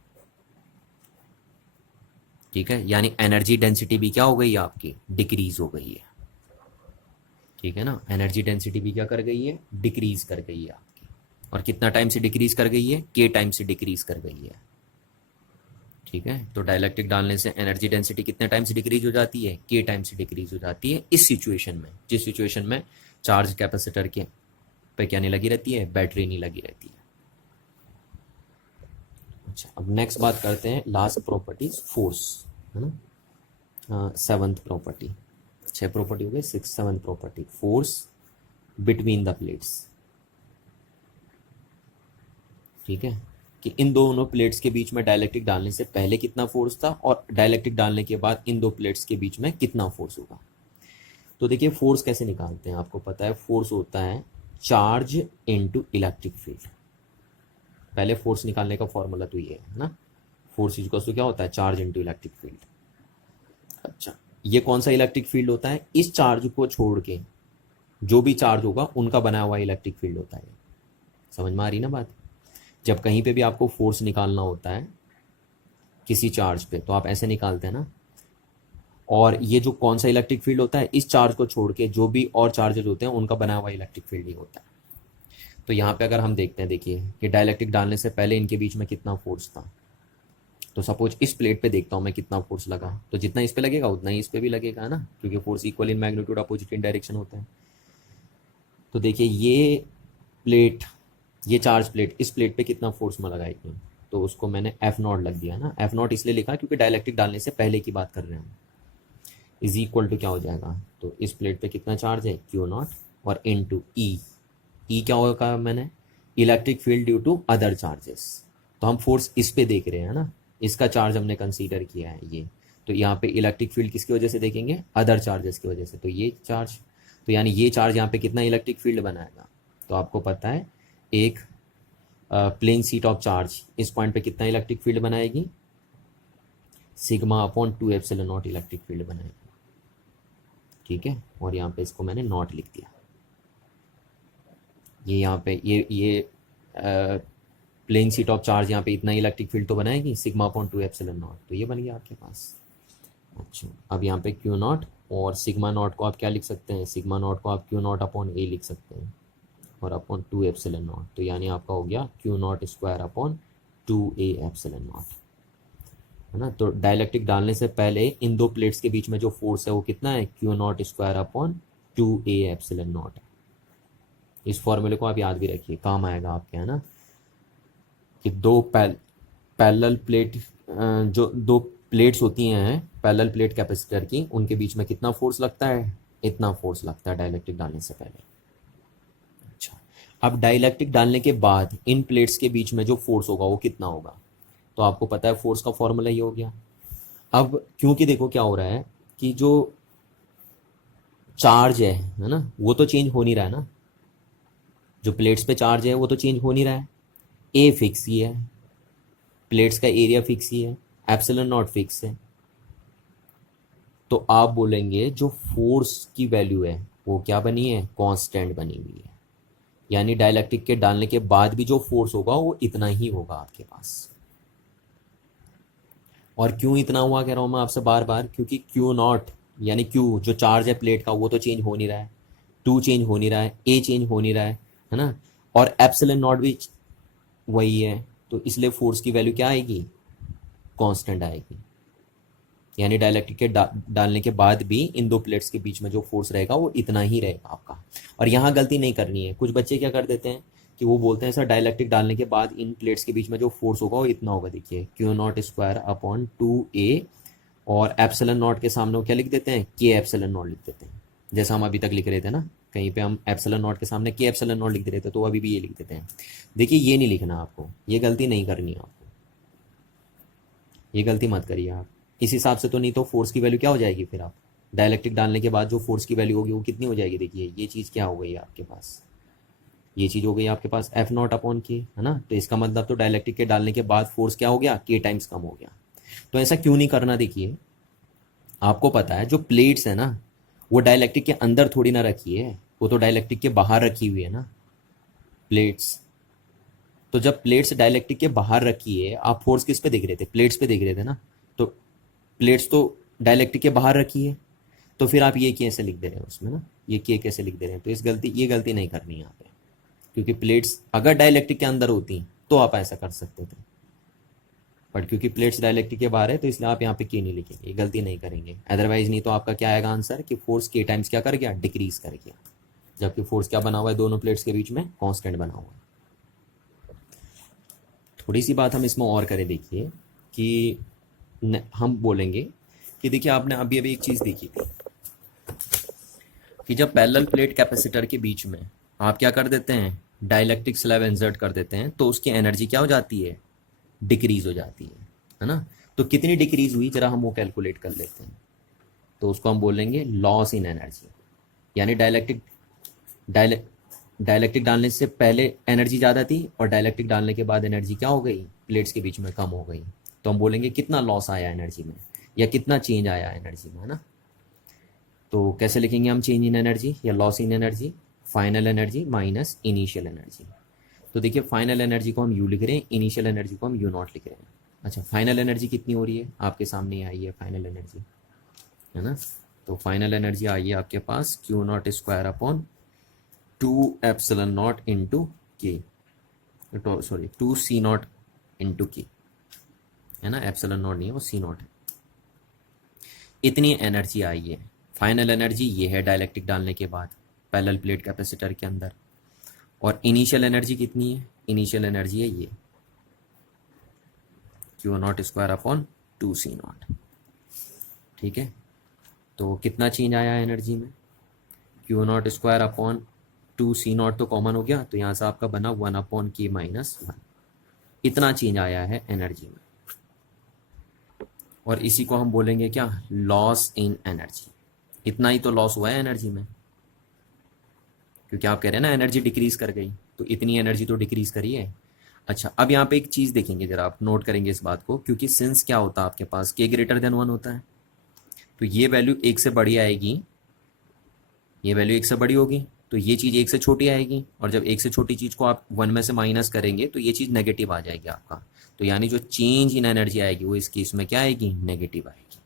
ठीक है, यानी एनर्जी डेंसिटी भी क्या हो गई है आपकी, डिक्रीज हो गई है। ठीक है ना, एनर्जी डेंसिटी भी क्या कर गई है, डिक्रीज कर गई है आपकी। और कितना टाइम से डिक्रीज कर गई है, के टाइम से डिक्रीज कर गई है। ठीक है, तो डाइलेक्ट्रिक डालने से एनर्जी डेंसिटी कितने टाइम से डिक्रीज हो जाती है, के टाइम से डिक्रीज हो जाती है, इस सिचुएशन में, जिस सिचुएशन में चार्ज कैपेसिटर के पे क्या नहीं लगी रहती है, बैटरी नहीं लगी रहती है। अच्छा, अब नेक्स्ट बात करते हैं लास्ट प्रॉपर्टीज, फोर्स, है ना, सेवंथ प्रॉपर्टी। 6 प्रॉपर्टी हो गई, 6 7 property, force between the plates. ठीक है, कि इन दोनों प्लेट्स के बीच में डाइलेक्ट्रिक डालने से पहले कितना फोर्स था, और डाइलेक्ट्रिक डालने के बाद इन दो प्लेट्स के बीच में कितना फोर्स होगा। तो देखिए फोर्स कैसे निकालते हैं, आपको पता है फोर्स होता है चार्ज इनटू इलेक्ट्रिक फील्ड। पहले फोर्स निकालने का फॉर्मूला तो ये है ना, फोर्स इक्वल्स टू क्या होता है, चार्ज इनटू इलेक्ट्रिक फील्ड। अच्छा, ये कौन सा इलेक्ट्रिक फील्ड होता है, इस चार्ज को छोड़ के जो भी चार्ज होगा उनका बनाया हुआ इलेक्ट्रिक फील्ड होता है। समझ में आ रही ना बात। जब कहीं पे भी आपको फोर्स निकालना होता है किसी चार्ज पे, तो आप ऐसे निकालते हैं ना, और ये जो कौन सा इलेक्ट्रिक फील्ड होता है, इस चार्ज को छोड़ के जो भी और चार्जेज होते हैं उनका बना हुआ इलेक्ट्रिक फील्ड ही होता है। तो यहाँ पे अगर हम देखते हैं, देखिए कि डाइलेक्ट्रिक डालने से पहले इनके बीच में कितना फोर्स था, तो सपोज इस प्लेट पे देखता हूँ मैं कितना फोर्स लगा, तो जितना इस पे लगेगा उतना ही इस पे भी लगेगा, है ना, क्योंकि force equal in magnitude opposite in direction होता है। तो देखिए ये प्लेट, ये चार्ज प्लेट, इस प्लेट पे कितना फोर्स में लगाएगी, तो उसको मैंने एफ नॉट लग दिया ना, एफ नॉट इसलिए लिखा क्योंकि डाइलेक्ट्रिक डालने से पहले की बात कर रहे हैं हम। इज इक्वल टू क्या हो जाएगा, तो इस प्लेट पे कितना चार्ज है, क्यू नॉट, और इन टू ई, ई क्या होगा मैंने, electric field due to other charges. तो हम फोर्स इस पे देख रहे हैं ना, इसका चार्ज हमने कंसीडर किया है ये, तो यहाँ पे इलेक्ट्रिक फील्ड किसकी वजह से देखेंगे, अदर चार्जेस की वजह से, तो ये चार्ज, तो यानी ये चार्ज यहाँ पे कितना इलेक्ट्रिक फील्ड बनाएगा, तो आपको पता है एक प्लेन सीट ऑफ चार्ज इस पॉइंट पे कितना इलेक्ट्रिक फील्ड बनाएगी, sigma upon 2 epsilon not electric field बनाएगी। ठीक है, और यहाँ पे इसको मैंने नॉट लिख दिया, ये यहाँ पे ये प्लेन सीट ऑफ चार्ज यहाँ पे इतना इलेक्ट्रिक फील्ड तो बनाएगी, सिग्मा अपॉन 2 एप्सिलॉन नॉट, तो ये बन गया आपके पास। अच्छा, अब यहाँ पे क्यू नॉट और सिग्मा नॉट को आप क्या लिख सकते हैं, सिग्मा नॉट को आप क्यू नॉट अपॉन ए लिख सकते हैं, और अपॉन 2 एप्सिलॉन नॉट, तो यानी आपका हो गया Q not square upon 2a epsilon not, है ना। तो डाइलेक्ट्रिक डालने से पहले इन दो प्लेट्स के बीच में जो फोर्स है वो कितना है, Q not square upon 2a epsilon not. इस फॉर्मूले को आप याद भी रखिए, काम आएगा आपके, है ना, कि दो पैरेलल प्लेट, जो दो प्लेट्स होती हैं पैरेलल प्लेट कैपेसिटर की, उनके बीच में कितना फोर्स लगता है, इतना फोर्स लगता है डाइलेक्ट्रिक डालने से पहले। अच्छा, अब डाइलेक्ट्रिक डालने के बाद इन प्लेट्स के बीच में जो फोर्स होगा वो कितना होगा, तो आपको पता है फोर्स का फॉर्मूला ये हो गया। अब क्योंकि देखो क्या हो रहा है कि जो चार्ज है ना, वो तो चेंज हो नहीं रहा है ना, जो प्लेट्स पे चार्ज है वो तो चेंज हो नहीं रहा है, ए फिक्स ही है, प्लेट्स का एरिया फिक्स ही है, एप्सिलॉन नॉट फिक्स है। तो आप बोलेंगे जो फोर्स की वैल्यू है वो क्या बनी है, कांस्टेंट बनी हुई है, यानी डाइलेक्ट्रिक के डालने के बाद भी जो फोर्स होगा वो इतना ही होगा आपके पास। और क्यों इतना हुआ कह रहा हूं मैं आपसे बार बार, क्योंकि क्यू नॉट यानी क्यू जो चार्ज है प्लेट का वो तो चेंज हो नहीं रहा है, टू चेंज हो नहीं रहा है, ए चेंज हो नहीं रहा है ना, और एप्सिलॉन नॉट भी वही है, तो इसलिए फोर्स की वैल्यू क्या आएगी, कांस्टेंट आएगी। यानी डाइलेक्ट्रिक के डालने के बाद भी इन दो प्लेट्स के बीच में जो फोर्स रहेगा वो इतना ही रहेगा आपका। और यहाँ गलती नहीं करनी है, कुछ बच्चे क्या कर देते हैं कि वो बोलते हैं सर डाइलेक्ट्रिक डालने के बाद इन प्लेट्स के बीच में जो फोर्स होगा वो इतना होगा, देखिए Q not square upon 2a, और एप्सिलॉन नॉट के सामने वो क्या लिख देते हैं, के एप्सिलॉन नॉट लिख देते हैं, जैसा हम अभी तक लिख रहे थे ना, कहीं पे हम एप्सिलॉन नॉट के सामने के एप्सिलॉन नॉट लिख दे रहे थे, तो अभी भी ये लिख देते हैं। देखिए ये नहीं लिखना आपको, ये गलती नहीं करनी है आपको, ये गलती मत करिए आप इस हिसाब से, तो नहीं तो फोर्स की वैल्यू क्या हो जाएगी, फिर आप डाइलेक्ट्रिक डालने के बाद जो फोर्स की वैल्यू होगी वो कितनी हो जाएगी, देखिए ये चीज़ क्या हो गई आपके पास, ये चीज़ हो गई आपके पास एफ नॉट अपॉन के, है ना, तो इसका मतलब तो डाइलेक्ट्रिक के डालने के बाद फोर्स क्या हो गया, के टाइम्स कम हो गया। तो ऐसा क्यों नहीं करना, देखिए आपको पता है जो प्लेट्स है ना वो डाइलेक्ट्रिक के अंदर थोड़ी ना रखी है, वो तो डाइलेक्ट्रिक के बाहर रखी हुई है ना प्लेट्स। तो जब प्लेट्स डाइलेक्ट्रिक के बाहर रखी है, आप फोर्स किस पे देख रहे थे, प्लेट्स पे देख रहे थे ना, तो प्लेट्स तो डाइलेक्ट्रिक के बाहर रखी है, तो फिर आप ये कैसे लिख दे रहे हैं उसमें ना, ये के कैसे लिख दे रहे हैं, तो ये गलती नहीं करनी है यहाँ पे, क्योंकि प्लेट्स अगर डाइलेक्ट्रिक के अंदर होती तो आप ऐसा कर सकते थे, बट क्योंकि प्लेट्स डाइलेक्ट्रिक के बाहर है तो इसलिए आप यहाँ पे के नहीं लिखेंगे, ये गलती नहीं करेंगे, अदरवाइज नहीं तो आपका क्या आएगा आंसर कि फोर्स के टाइम्स क्या कर गया, डिक्रीज कर गया, जबकि फोर्स क्या बना हुआ है दोनों प्लेट्स के बीच में, कांस्टेंट बना हुआ है। थोड़ी सी बात हम इसमें और करें, देखिए कि हम बोलेंगे कि देखिए आपने अभी अभी एक चीज़ देखी थी कि जब पैरेलल प्लेट कैपेसिटर के बीच में आप क्या कर देते हैं, डाइलेक्ट्रिक स्लैब इंसर्ट कर देते हैं, तो उसकी एनर्जी क्या हो जाती है, डिक्रीज हो जाती है ना। तो कितनी डिक्रीज हुई जरा हम वो कैलकुलेट कर लेते हैं, तो उसको हम बोलेंगे लॉस इन एनर्जी, यानी डाइलेक्ट्रिक डालने से पहले एनर्जी ज़्यादा थी और डाइलेक्ट्रिक डालने के बाद एनर्जी क्या हो गई, प्लेट्स के बीच में कम हो गई, तो हम बोलेंगे कितना लॉस आया एनर्जी में या कितना चेंज आया एनर्जी में, है ना। तो कैसे लिखेंगे हम चेंज इन एनर्जी या loss in energy, final energy minus initial energy. तो देखिए फाइनल एनर्जी को हम यू लिख रहे हैं, इनिशियल एनर्जी को हम यू नॉट लिख रहे हैं। अच्छा फाइनल एनर्जी कितनी हो रही है, आपके सामने आई है फाइनल एनर्जी, है ना, तो फाइनल एनर्जी आई है आपके पास Q not square upon 2 epsilon not into K, sorry 2 C not into K, है ना, एप्सिलॉन नॉट नहीं है वो सी नॉट है, इतनी एनर्जी आई है। फाइनल एनर्जी ये है डाइलेक्ट्रिक डालने के बाद पैरेलल प्लेट कैपेसिटर के अंदर, और इनिशियल एनर्जी कितनी है, इनिशियल एनर्जी है ये Q not square upon 2 C naught, ठीक है। तो कितना चेंज आया एनर्जी में, Q not square upon 2 C not तो कॉमन हो गया, तो यहाँ से आपका बना 1 अपॉन के माइनस 1, इतना चेंज आया है एनर्जी में, और इसी को हम बोलेंगे क्या, लॉस इन एनर्जी। इतना ही तो लॉस हुआ है एनर्जी में, क्योंकि आप कह रहे हैं ना एनर्जी डिक्रीज कर गई, तो इतनी एनर्जी तो डिक्रीज करी है। अच्छा अब यहाँ पे एक चीज़ देखेंगे जरा, आप नोट करेंगे इस बात को, क्योंकि सिंस क्या होता है आपके पास के ग्रेटर देन 1 होता है, तो ये वैल्यू 1 से बड़ी आएगी, ये वैल्यू 1 से बड़ी होगी, तो ये चीज़ 1 से छोटी आएगी, और जब 1 से छोटी चीज़ को आप 1 में से माइनस करेंगे तो ये चीज़ नेगेटिव आ जाएगी आपका, तो यानी जो चेंज इन एनर्जी आएगी वो इस केस में क्या आएगी, नेगेटिव आएगी।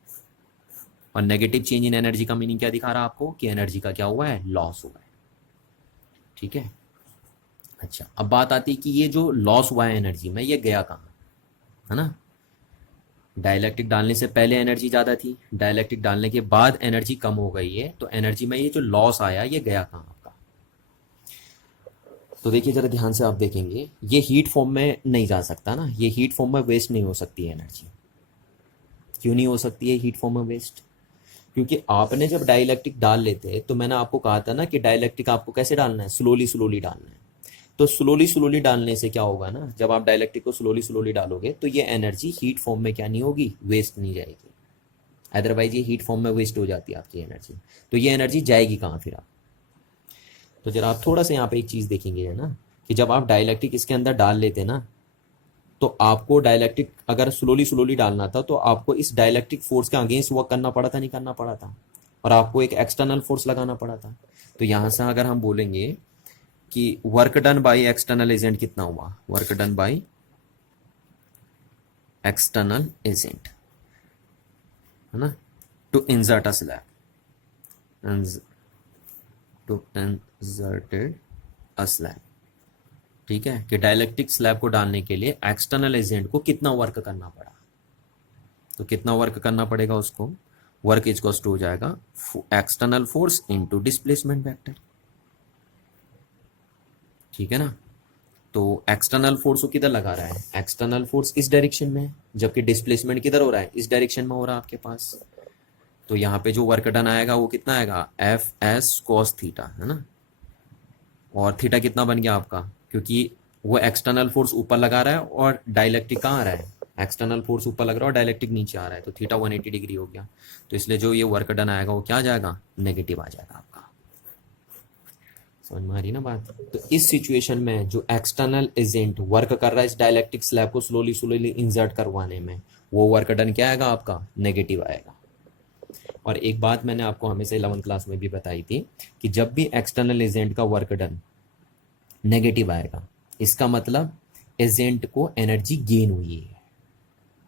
और नेगेटिव चेंज इन एनर्जी का मीनिंग क्या दिखा रहा है आपको, कि एनर्जी का क्या हुआ है, लॉस हुआ है, ठीक है। अच्छा अब बात आती है कि ये जो लॉस हुआ है एनर्जी में ये गया कहाँ, है ना, डाइलेक्ट्रिक डालने से पहले एनर्जी ज़्यादा थी, डाइलेक्ट्रिक डालने के बाद एनर्जी कम हो गई है, तो एनर्जी में ये जो लॉस आया ये गया कहाँ आपका। तो देखिए जरा ध्यान से आप देखेंगे, ये हीट फॉर्म में नहीं जा सकता ना, ये हीट फॉर्म में वेस्ट नहीं हो सकती है एनर्जी, क्यों नहीं हो सकती है हीट फॉर्म में वेस्ट? क्योंकि आपने जब डाइलेक्ट्रिक डाल लेते हैं तो मैंने आपको कहा था ना कि डाइलेक्ट्रिक आपको कैसे डालना है, स्लोली स्लोली डालना है। तो स्लोली स्लोली डालने से क्या होगा ना, जब आप डाइलेक्ट्रिक को स्लोली स्लोली डालोगे तो ये एनर्जी हीट फॉर्म में क्या नहीं होगी, वेस्ट नहीं जाएगी। अदरवाइज ये हीट फॉर्म में वेस्ट हो जाती है आपकी एनर्जी। तो ये एनर्जी जाएगी कहाँ फिर आप? तो जरा आप थोड़ा सा यहाँ पे एक चीज़ देखेंगे है ना, कि जब आप डाइलेक्ट्रिक इसके अंदर डाल लेते ना, तो आपको डाइलेक्ट्रिक अगर स्लोली स्लोली डालना था तो आपको इस डाइलेक्ट्रिक फोर्स के अगेंस्ट वर्क करना पड़ा था, नहीं करना पड़ा था? और आपको एक एक्सटर्नल फोर्स लगाना पड़ा था। तो यहाँ से अगर हम बोलेंगे कि work done by external agent कितना हुआ, work done by external agent, है ना, to insert a slab, to inserted a slab. ठीक है, कि डाइलेक्ट्रिक स्लैब को डालने के लिए एक्सटर्नल एजेंट को कितना वर्क करना पड़ा। तो कितना वर्क करना पड़ेगा उसको, वर्क इज कॉस्ट हो जाएगा external force into displacement vector. ठीक है ना। तो एक्सटर्नल फोर्स को किधर लगा रहा है, एक्सटर्नल फोर्स इस डायरेक्शन में है, जबकि डिस्प्लेसमेंट किधर हो रहा है, इस डायरेक्शन में हो रहा है आपके पास। तो यहाँ पे जो वर्क डन आएगा वो कितना आएगा, एफ एस कॉस थीटा, है ना। और थीटा कितना बन गया आपका, क्योंकि वो एक्सटर्नल फोर्स ऊपर लगा रहा है और डाइलेक्ट्रिक कहाँ आ रहा है, एक्सटर्नल फोर्स ऊपर लग रहा है और डाइलेक्ट्रिक नीचे आ रहा है, तो थीटा 180 डिग्री हो गया। तो इसलिए जो ये वर्क डन आएगा वो क्या आ जाएगा, नेगेटिव आ जाएगा आपका। समझ में आ रही ना बात? तो इस सिचुएशन में जो एक्सटर्नल एजेंट वर्क कर रहा है इस डाइलेक्ट्रिक स्लैब को स्लोली स्लोली इंसर्ट करवाने में, वो वर्क डन क्या आएगा आपका, नेगेटिव आएगा। और एक बात मैंने आपको हमेशा 11th क्लास में भी बताई थी कि जब भी एक्सटर्नल एजेंट का वर्क डन नेगेटिव आएगा, इसका मतलब एजेंट को एनर्जी गेन हुई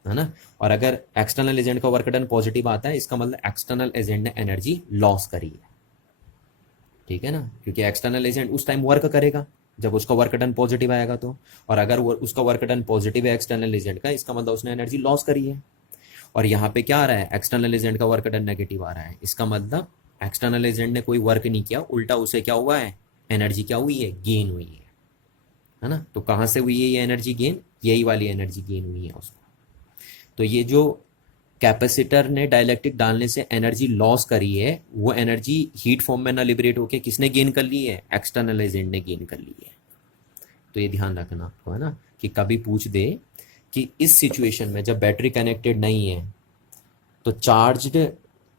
है ना। और अगर एक्सटर्नल एजेंट का वर्क डन पॉजिटिव आता है, इसका मतलब एक्सटर्नल एजेंट ने एनर्जी लॉस करी है। ठीक है ना, क्योंकि एक्सटर्नल एजेंट उस टाइम वर्क करेगा जब उसका वर्क डन पॉजिटिव आएगा तो, और अगर वो उसका वर्क डन पॉजिटिव है एक्सटर्नल एजेंट का, इसका मतलब उसने एनर्जी लॉस करी है। और यहाँ पे क्या आ रहा है, एक्सटर्नल एजेंट का वर्क डन नेगेटिव आ रहा है, इसका मतलब एक्सटर्नल एजेंट ने कोई वर्क नहीं किया, उल्टा उसे क्या हुआ है, एनर्जी क्या हुई है, गेन हुई है ना। तो कहाँ से हुई है ये एनर्जी गेन, यही वाली एनर्जी गेन हुई है उसको। तो ये जो कैपेसिटर ने डाइलेक्ट्रिक डालने से एनर्जी लॉस करी है, वो एनर्जी हीट फॉर्म में ना लिबरेट होके किसने गेन कर ली है, एक्सटर्नल एजेंट ने गेन कर ली है। तो ये ध्यान रखना आपको, है ना, कि कभी पूछ दे कि इस सिचुएशन में जब बैटरी कनेक्टेड नहीं है तो चार्ज्ड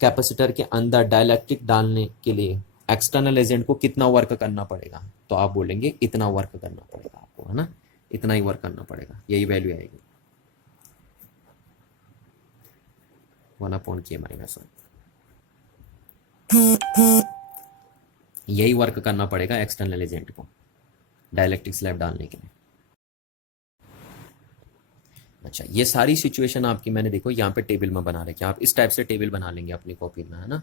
कैपेसिटर के अंदर डाइलेक्ट्रिक डालने के लिए एक्सटर्नल एजेंट को कितना वर्क करना पड़ेगा, तो आप बोलेंगे इतना वर्क करना पड़ेगा आपको, है ना, इतना ही वर्क करना पड़ेगा, यही वैल्यू आएगी 1/k-1, यही वर्क करना पड़ेगा एक्सटर्नल एजेंट को डाइलेक्ट्रिक स्लैब डालने के लिए। अच्छा, ये सारी सिचुएशन आपकी मैंने देखो यहाँ पे टेबल में बना रखी है, आप इस टाइप से टेबल बना लेंगे अपनी कॉपी में, है ना,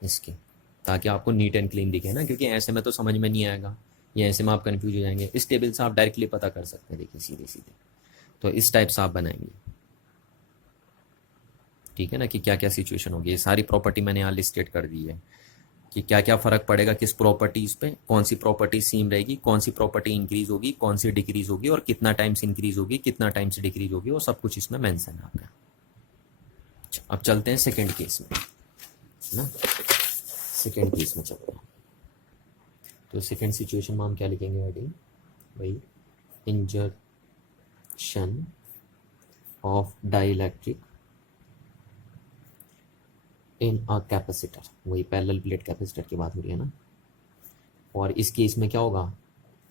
इसके, ताकि आपको नीट एंड क्लीन दिखे ना, क्योंकि ऐसे में तो समझ में नहीं आएगा, या ऐसे में आप कंफ्यूज हो जाएंगे। इस टेबल से आप डायरेक्टली पता कर सकते हैं, देखिए सीधे सीधे। तो इस टाइप से आप बनाएंगे, ठीक है ना, कि क्या क्या सिचुएशन होगी। ये सारी प्रॉपर्टी मैंने यहाँ लिस्टेड कर दी है कि क्या क्या फर्क पड़ेगा किस प्रॉपर्टीज पे, कौन सी प्रॉपर्टी सेम रहेगी, कौन सी प्रॉपर्टी इंक्रीज होगी, कौन सी डिक्रीज होगी, और कितना टाइम्स इंक्रीज होगी, कितना टाइम्स डिक्रीज होगी, वो सब कुछ इसमें मेंशन है आपका। अब चलते हैं सेकंड केस में, है ना, सेकंड केस में चलते हैं। तो सेकंड सिचुएशन में हम क्या लिखेंगे भाई, इंजर्शन of dielectric in a capacitor, वही पैरेलल प्लेट कैपेसिटर की बात हो रही है ना। और इस केस में क्या होगा,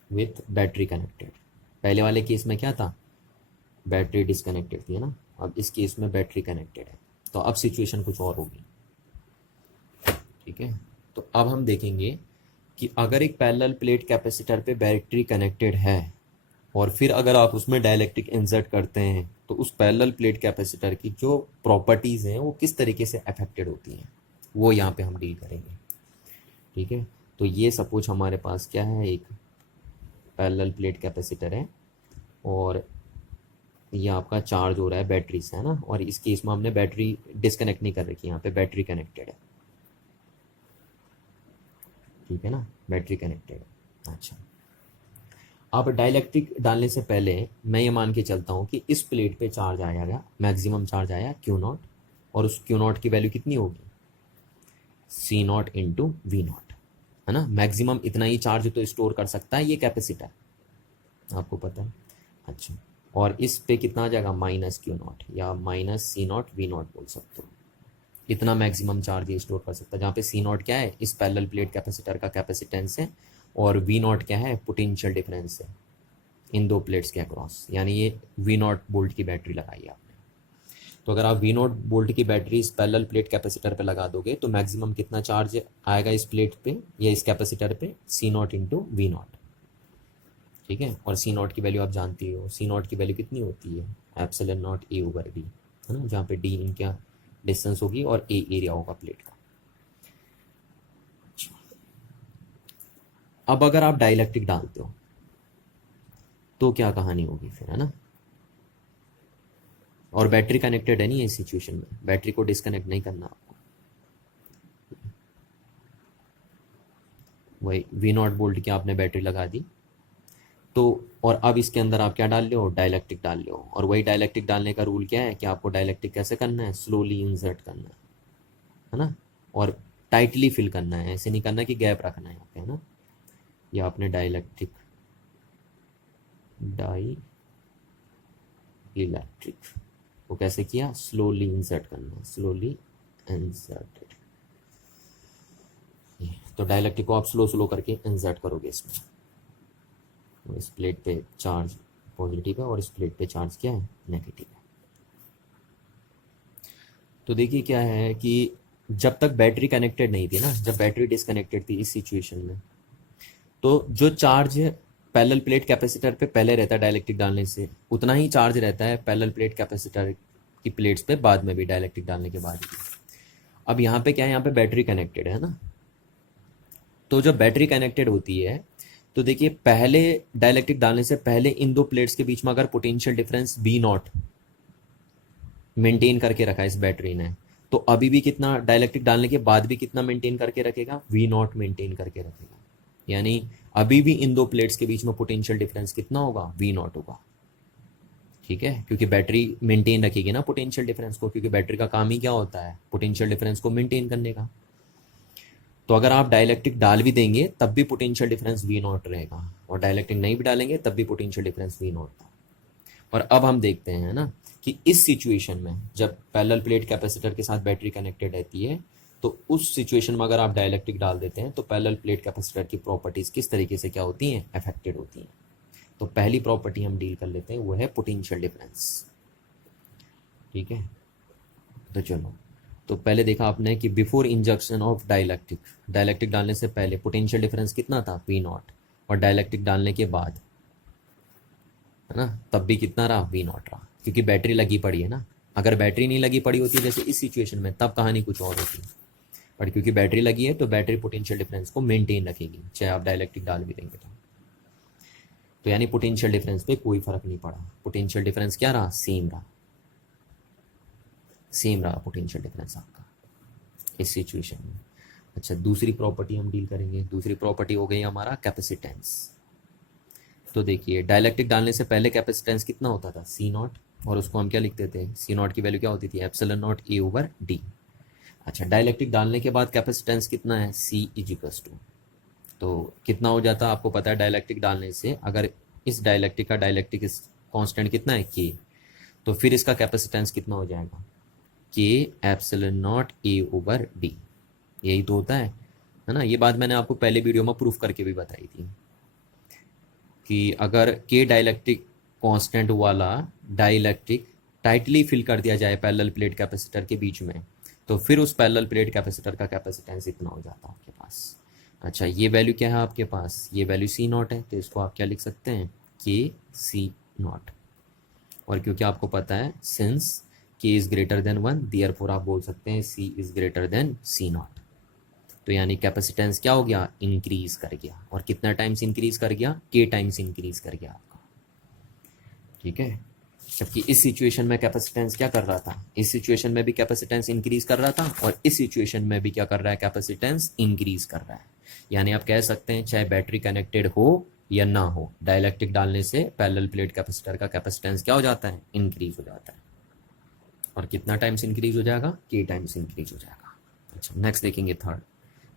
विथ बैटरी कनेक्टेड। पहले वाले केस में क्या था, बैटरी डिसकनेक्टेड थी, है ना। अब इस केस में बैटरी कनेक्टेड है, तो अब सिचुएशन कुछ और होगी। ठीक है, तो अब हम देखेंगे कि अगर एक पैरेलल प्लेट कैपेसिटर पे बैटरी कनेक्टेड है और फिर अगर आप उसमें डाइलेक्ट्रिक इंसर्ट करते हैं, तो उस पैरेलल प्लेट कैपेसिटर की जो प्रॉपर्टीज़ हैं वो किस तरीके से अफेक्टेड होती हैं, वो यहाँ पे हम डील करेंगे। ठीक है, तो ये सपोज हमारे पास क्या है, एक पैरेलल प्लेट कैपेसिटर है और ये आपका चार्ज हो रहा है बैटरी से, है ना। और इस केस में हमने बैटरी डिस्कनेक्ट नहीं कर रखी, यहाँ पे बैटरी कनेक्टेड है। ठीक है ना, बैटरी कनेक्टेड है। अच्छा, अब डाइलेक्ट्रिक डालने से पहले मैं ये मान के चलता हूँ कि इस प्लेट पे चार्ज आएगा, मैक्सिमम चार्ज आया क्यू नॉट, और उस क्यू नॉट की वैल्यू कितनी होगी, सी नॉट इंटू वी नॉट, है ना। मैक्सिमम इतना ही चार्ज तो स्टोर कर सकता है ये कैपेसिटर, आपको पता है। अच्छा, और इस पे कितना आ जाएगा, माइनस क्यू नॉट या minus C not V naught बोल सकते हो। इतना मैक्सिमम चार्ज ये स्टोर कर सकता है, जहाँ पे सी नॉट क्या है, इस पैरेलल प्लेट कैपेसिटर का कैपेसिटेंस है, और वी नॉट क्या है, पोटेंशियल डिफरेंस है इन दो प्लेट्स के अक्रॉस। यानी ये वी नॉट वोल्ट की बैटरी लगाई आपने। तो अगर आप वी नॉट वोल्ट की बैटरी इस पैरेलल प्लेट कैपेसिटर पे लगा दोगे तो मैक्सिमम कितना चार्ज आएगा इस प्लेट पे या इस कैपेसिटर पे, सी नॉट इंटू वी नॉट। ठीक है, और सी नॉट की वैल्यू आप जानती हो, सी नॉट की वैल्यू कितनी होती है, epsilon not a over D, है ना, जहाँ पे डी इनका डिस्टेंस होगी और ए एरिया होगा प्लेट का। अब अगर आप डाइलेक्ट्रिक डालते हो तो क्या कहानी होगी फिर, है ना। और बैटरी कनेक्टेड है नहीं इस सिचुएशन में, बैटरी को डिस्कनेक्ट नहीं करना आपको। वही वी नॉट वोल्ट की आपने बैटरी लगा दी, तो और अब इसके अंदर आप क्या डाल रहे हो, डाइलेक्ट्रिक डाल रहे हो। और वही डाइलेक्ट्रिक डालने का रूल क्या है कि आपको डाइलेक्ट्रिक कैसे करना है, स्लोली इंसर्ट करना है ना, और टाइटली फिल करना है, ऐसे नहीं करना कि गैप रखना है यहाँ पे, है ना। या आपने डाइलेक्ट्रिक वो कैसे किया, स्लोली इंसर्ट करना, स्लोली इंसर्टेड। तो डाइलेक्ट्रिक को आप स्लो स्लो करके इंसर्ट करोगे इसमें, इस प्लेट पे चार्ज पॉजिटिव है और इस प्लेट पे चार्ज क्या है, नेगेटिव है। तो देखिए क्या है कि जब तक बैटरी कनेक्टेड नहीं थी ना, जब बैटरी डिसकनेक्टेड थी इस सिचुएशन में, तो जो चार्ज पैरेलल प्लेट कैपेसिटर पे पहले रहता है डाइलेक्ट्रिक डालने से, उतना ही चार्ज रहता है पैरेलल प्लेट कैपेसिटर की प्लेट्स पे बाद में भी, डाइलेक्ट्रिक डालने के बाद भी। अब यहाँ पे क्या है, यहाँ पे बैटरी कनेक्टेड है ना, तो जब बैटरी कनेक्टेड होती है तो देखिए पहले डाइलेक्ट्रिक डालने से पहले इन दो प्लेट्स के बीच में अगर potential difference V naught maintain करके रखा है इस बैटरी ने, तो अभी भी कितना, डाइलेक्ट्रिक डालने के बाद भी कितना मेंटेन करके रखेगा, वी नॉट मेंटेन करके रखेगा। यानी अभी भी इन दो प्लेट्स के बीच में पोटेंशियल डिफरेंस कितना होगा, वी नॉट होगा। ठीक है, क्योंकि बैटरी मेंटेन रखेगी ना पोटेंशियल डिफरेंस को, क्योंकि बैटरी का काम ही क्या होता है, पोटेंशियल डिफरेंस को मेंटेन करने का। तो अगर आप डाइलेक्ट्रिक डाल भी देंगे तब भी पोटेंशियल डिफरेंस वी नॉट रहेगा, और डाइलेक्ट्रिक नहीं भी डालेंगे तब भी पोटेंशियल डिफरेंस वी नॉट था। और अब हम देखते हैं ना कि इस सिचुएशन में जब पैरेलल प्लेट कैपेसिटर के साथ बैटरी कनेक्टेड रहती है, तो उस सिचुएशन में अगर आप डाइलेक्ट्रिक डाल देते हैं तो पैरेलल प्लेट कैपेसिटर की प्रॉपर्टीज किस तरीके से क्या होती हैं, अफेक्टेड होती हैं। तो पहली प्रॉपर्टी हम डील कर लेते हैं, वो है पोटेंशियल डिफरेंस। ठीक है, तो चलो, तो पहले देखा आपने कि before injection of dielectric, dielectric डालने से पहले पोटेंशियल डिफरेंस कितना था, वी नॉट, और डाइलेक्ट्रिक डालने के बाद, है ना, तब भी कितना रहा, वी नॉट रहा, क्योंकि बैटरी लगी पड़ी है ना। अगर बैटरी नहीं लगी पड़ी होती जैसे इस सिचुएशन में, तब कहानी कुछ और होती, पर क्योंकि बैटरी लगी है तो बैटरी पोटेंशियल डिफरेंस को मेंटेन रखेगी, चाहे आप डाइलेक्ट्रिक डाल भी देंगे तो यानी पोटेंशियल डिफरेंस पे कोई फर्क नहीं पड़ा, पोटेंशियल डिफरेंस क्या रहा, सेम रहा, सेम रहा पोटेंशियल डिफरेंस आपका इस सिचुएशन में। अच्छा, दूसरी प्रॉपर्टी हम डील करेंगे, दूसरी प्रॉपर्टी हो गई हमारा कैपेसिटेंस। तो देखिए डाइलेक्ट्रिक डालने से पहले कैपेसिटेंस कितना होता था, सी नॉट, और उसको हम क्या लिखते थे, सी नॉट की वैल्यू क्या होती थी, epsilon not a over D. अच्छा, डाइलेक्ट्रिक डालने के बाद कैपेसिटेंस कितना है, सी इज इक्वल्स टू, तो कितना हो जाता है आपको पता है, डाइलेक्ट्रिक डालने से अगर इस डाइलेक्ट्रिक का डाइलेक्ट्रिक कांस्टेंट कितना है, के, तो फिर इसका कैपेसिटेंस कितना हो जाएगा, के epsilon not a over D. यही तो होता है ना। ये बात मैंने आपको पहले वीडियो में प्रूफ करके भी बताई थी कि अगर के डाइलेक्ट्रिक कांस्टेंट वाला डाइलेक्ट्रिक टाइटली फिल कर दिया जाए पैरेलल प्लेट कैपेसिटर के बीच में, तो फिर उस पैरेलल प्लेट कैपेसिटर का कैपेसिटेंस इतना हो जाता है आपके पास। अच्छा, ये वैल्यू क्या है आपके पास, ये वैल्यू सी नॉट है, तो इसको आप क्या लिख सकते हैं, के सी नॉट। और क्योंकि आपको पता है सिंस के इज ग्रेटर देन 1, देयरफॉर आप बोल सकते हैं C is greater than C not. तो यानी कैपेसिटेंस क्या हो गया, इंक्रीज कर गया, और कितना टाइम्स इंक्रीज कर गया, के टाइम्स इंक्रीज कर गया आपका। ठीक है, जबकि इस सिचुएशन में कैपेसिटेंस क्या कर रहा था, इस सिचुएशन में भी कैपेसिटेंस इंक्रीज कर रहा था, और इस सिचुएशन में भी क्या कर रहा है, कैपेसिटेंस इंक्रीज कर रहा है। यानी आप कह सकते हैं चाहे बैटरी कनेक्टेड हो या ना हो, डाइलेक्ट्रिक डालने से पैरेलल प्लेट कैपेसिटर का कैपेसिटेंस क्या हो जाता है, इंक्रीज हो जाता है। और कितना टाइम्स इंक्रीज हो जाएगा, के टाइम्स इंक्रीज हो जाएगा। अच्छा नेक्स्ट देखेंगे थर्ड।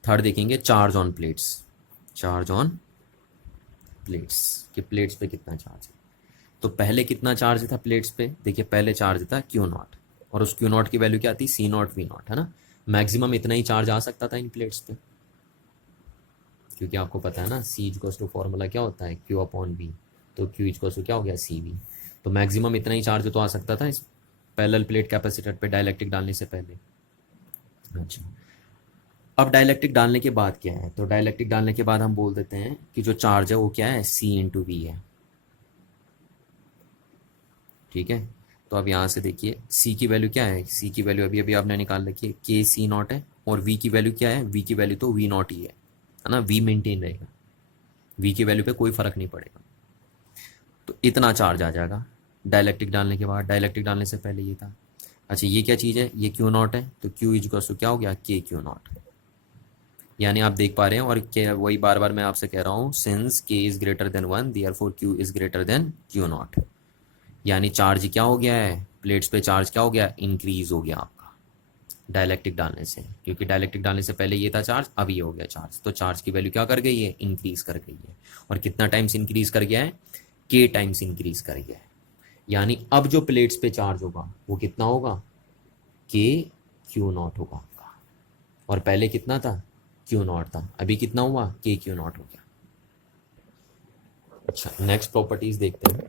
थर्ड देखेंगे charge on plates. Charge on plates कि प्लेट्स पे कितना चार्ज है। तो पहले कितना चार्ज था प्लेट्स पे, देखिए पहले चार्ज था क्यू नॉट, और उस क्यू नॉट की वैल्यू क्या थी, सी नॉट वी नॉट, है ना। मैक्सिमम इतना ही चार्ज आ सकता था इन प्लेट्स पे, क्योंकि आपको पता है ना सी इक्वल्स टू फॉर्मूला क्या होता है, क्यू अपॉन वी। तो क्यू इक्वल्स टू क्या हो गया, सी वी। तो मैक्सिमम इतना ही चार्ज तो आ सकता था इस पैरेलल प्लेट कैपेसिटर पे डाइलेक्ट्रिक डालने से पहले। अच्छा अब डाइलेक्ट्रिक डालने के बाद क्या है, तो डाइलेक्ट्रिक डालने के बाद हम बोल देते हैं कि जो चार्ज है वो क्या है, सी इंटू वी है। ठीक है, तो अब यहाँ से देखिए सी की वैल्यू क्या है, सी की वैल्यू अभी अभी आपने निकाल रखी है, के सी नॉट है। और वी की वैल्यू क्या है, वी की वैल्यू तो वी नॉट ही है ना, वी मेंटेन रहेगा, वी की वैल्यू पे कोई फर्क नहीं पड़ेगा। तो इतना चार्ज आ जाएगा डाइलेक्ट्रिक डालने के बाद, डाइलेक्ट्रिक डालने से पहले ये था। अच्छा ये क्या चीज़ है, ये क्यू नॉट है, तो क्यू इक्वल्स टू क्या हो गया, के क्यू नॉट। यानी आप देख पा रहे हैं, और क्या वही बार बार मैं आपसे कह रहा हूँ, सिंस के is greater then 1 therefore Q is greater then Q not. यानी चार्ज क्या हो गया है, प्लेट्स पे चार्ज क्या हो गया, इंक्रीज हो गया आपका डाइलेक्ट्रिक डालने से, क्योंकि डाइलेक्ट्रिक डालने से पहले ये था चार्ज, अब ये हो गया चार्ज। तो चार्ज की वैल्यू क्या कर गई है, इंक्रीज कर गई है। और कितना टाइम्स इंक्रीज कर गया है, के टाइम्स इंक्रीज कर गया है। यानी अब जो प्लेट्स पे चार्ज होगा वो कितना होगा, के क्यू नॉट होगा आपका। और पहले कितना था, क्यू नॉट था, अभी कितना हुआ, के क्यू नॉट हो गया। अच्छा नेक्स्ट प्रॉपर्टीज देखते हैं,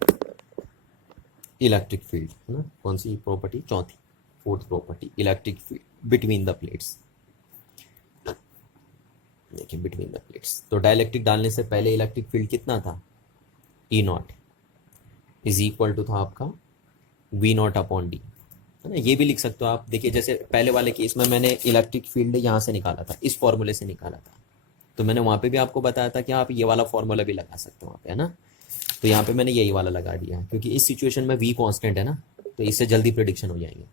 इलेक्ट्रिक फील्ड, है ना, कौन सी प्रॉपर्टी, चौथी, fourth property, electric field between the plates. देखिए बिटवीन द प्लेट्स, तो डाइलेक्ट्रिक डालने से पहले इलेक्ट्रिक फील्ड कितना था, ई नॉट इज इक्वल टू था आपका वी नॉट अपॉन डी, है ना। ये भी लिख सकते हो आप, देखिए जैसे पहले वाले केस में मैंने इलेक्ट्रिक फील्ड यहाँ से निकाला था, इस फॉर्मूले से निकाला था, तो मैंने वहाँ पे भी आपको बताया था कि आप ये वाला फॉर्मूला भी लगा सकते हो वहाँ पे, है ना। तो यहाँ पे मैंने यही वाला लगा दिया, क्योंकि इस सिचुएशन में वी कांस्टेंट है ना, तो इससे जल्दी प्रिडिक्शन हो जाएंगे।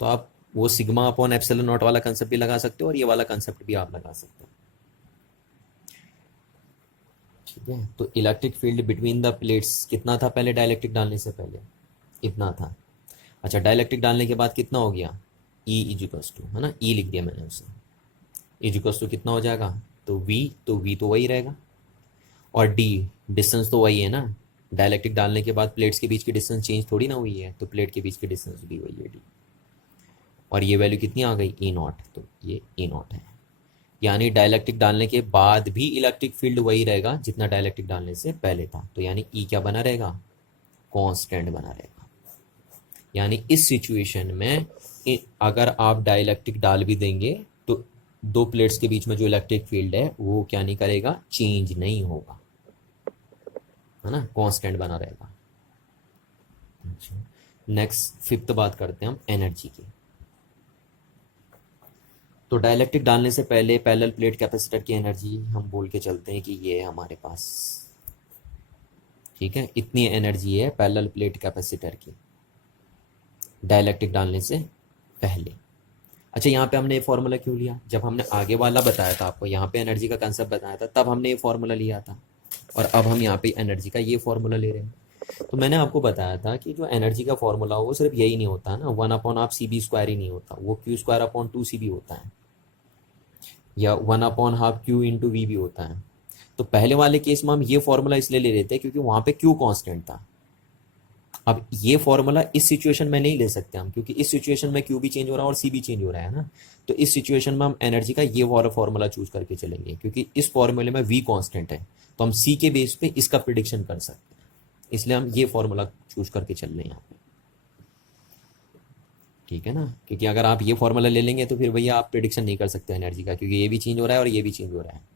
तो आप वो सिग्मा अपॉन एप्सिलॉन नॉट वाला कंसेप्ट भी लगा सकते हो, और ये वाला कंसेप्ट भी आप लगा सकते हो। ठीक है, तो electric field between the plates कितना था पहले, डाइलेक्ट्रिक डालने से पहले इतना था। अच्छा डाइलेक्ट्रिक डालने के बाद कितना हो गया, ई इजिकल्स टू, है ना, ई लिख दिया मैंने उसे, इजिकल्स टू कितना हो जाएगा, तो वी तो वही रहेगा, और डी डिस्टेंस तो वही है ना। डाइलेक्ट्रिक डालने के बाद प्लेट्स के बीच की डिस्टेंस चेंज थोड़ी ना हुई है, तो प्लेट के बीच की डिस्टेंस भी वही है डी। और ये वैल्यू कितनी आ गई, ई नॉट, तो ये ई नॉट है। यानी डाइलेक्ट्रिक डालने के बाद भी इलेक्ट्रिक फील्ड वही रहेगा जितना डाइलेक्ट्रिक डालने से पहले था, तो यानी ई क्या बना रहेगा, कांस्टेंट बना रहेगा। यानी इस सिचुएशन में अगर आप डाइलेक्ट्रिक डाल भी देंगे तो दो प्लेट्स के बीच में जो इलेक्ट्रिक फील्ड है वो क्या नहीं करेगा, चेंज नहीं होगा, है ना, कांस्टेंट बना रहेगा। अच्छा नेक्स्ट फिफ्थ बात करते हैं हम एनर्जी की। तो डाइलेक्ट्रिक डालने से पहले पैरेलल प्लेट कैपेसिटर की एनर्जी हम बोल के चलते हैं कि ये है हमारे पास, ठीक है, इतनी एनर्जी है पैरेलल प्लेट कैपेसिटर की डाइलेक्ट्रिक डालने से पहले। अच्छा यहाँ पे हमने ये फॉर्मूला क्यों लिया, जब हमने आगे वाला बताया था आपको, यहाँ पे एनर्जी का कंसेप्ट बताया था, तब हमने ये फॉर्मूला लिया था, और अब हम यहाँ पे एनर्जी का ये फॉर्मूला ले रहे हैं। तो मैंने आपको बताया था कि जो एनर्जी का फॉर्मूला हो वो सिर्फ यही नहीं होता ना, 1 अपॉन आप सी बी स्क्वायर ही नहीं होता, वो Q square upon 2 C V होता है, या 1 upon half Q into V भी होता है। तो पहले वाले केस में हम ये फॉर्मूला इसलिए ले रहे थे क्योंकि वहां पे क्यू कांस्टेंट था। अब ये फॉर्मूला इस सिचुएशन में नहीं ले सकते हम, क्योंकि इस सिचुएशन में क्यू भी चेंज हो रहा है और सी भी चेंज हो रहा है ना। तो इस सिचुएशन में हम एनर्जी का ये वाला फॉर्मूला चूज करके चलेंगे, क्योंकि इस फॉर्मूले में वी कांस्टेंट है, तो हम सी के बेस पे इसका प्रिडिक्शन कर सकते हैं, इसलिए हम ये फॉर्मूला चूज करके चल रहे हैं यहाँ पे। ठीक है ना, क्योंकि अगर आप ये फॉर्मूला ले लेंगे तो फिर भैया आप प्रिडिक्शन नहीं कर सकते एनर्जी का, क्योंकि ये भी चेंज हो रहा है और ये भी चेंज हो रहा है।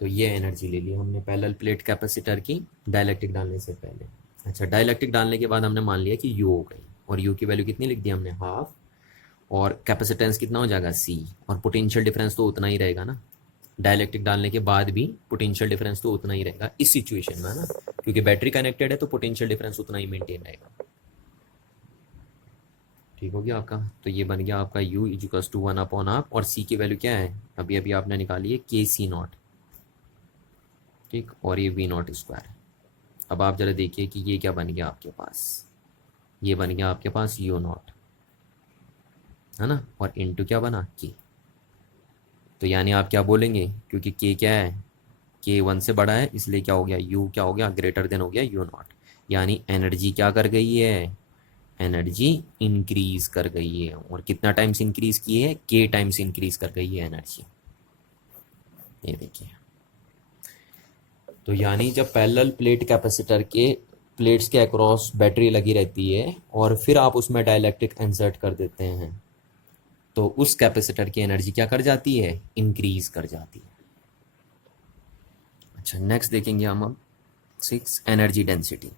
तो ये एनर्जी ले ली हमने पैरेलल प्लेट कैपेसिटर की डाइलेक्ट्रिक डालने से पहले। अच्छा डाइलेक्ट्रिक डालने के बाद हमने मान लिया कि यू हो गई, और यू की वैल्यू कितनी लिख दी हमने, हाफ, और कैपेसिटेंस कितना हो जाएगा, सी, और पोटेंशियल डिफरेंस तो उतना ही रहेगा ना, डाइलेक्ट्रिक डालने के बाद भी पोटेंशियल डिफरेंस तो उतना ही रहेगा इस सिचुएशन में, है ना, क्योंकि बैटरी कनेक्टेड है तो पोटेंशियल डिफरेंस उतना ही मेंटेन रहेगा। ठीक हो गया आपका। तो ये बन गया आपका u इजिकल्स टू 1/हाफ, और c की वैल्यू क्या है, अभी अभी आपने निकाली है के सी नॉट, ठीक, और ये वी नॉट स्क्वायर। अब आप जरा देखिए कि ये क्या बन गया आपके पास, ये बन गया आपके पास यू नॉट, है ना, और इनटू क्या बना के। तो यानी आप क्या बोलेंगे, क्योंकि के क्या है, के 1 से बड़ा है, इसलिए क्या हो गया, यू क्या हो गया, ग्रेटर देन हो गया यू नॉट। यानी एनर्जी क्या कर गई है, एनर्जी इंक्रीज कर गई है, और कितना टाइम्स इंक्रीज की है, के टाइम्स इंक्रीज कर गई है एनर्जी। ये देखिए, तो यानी जब पैरेलल प्लेट कैपेसिटर के प्लेट्स के अक्रॉस बैटरी लगी रहती है और फिर आप उसमें डाइलेक्ट्रिक इंसर्ट कर देते हैं, तो उस कैपेसिटर की एनर्जी क्या कर जाती है, इंक्रीज कर जाती है। अच्छा, नेक्स्ट देखेंगे हम अब 6 एनर्जी डेंसिटी,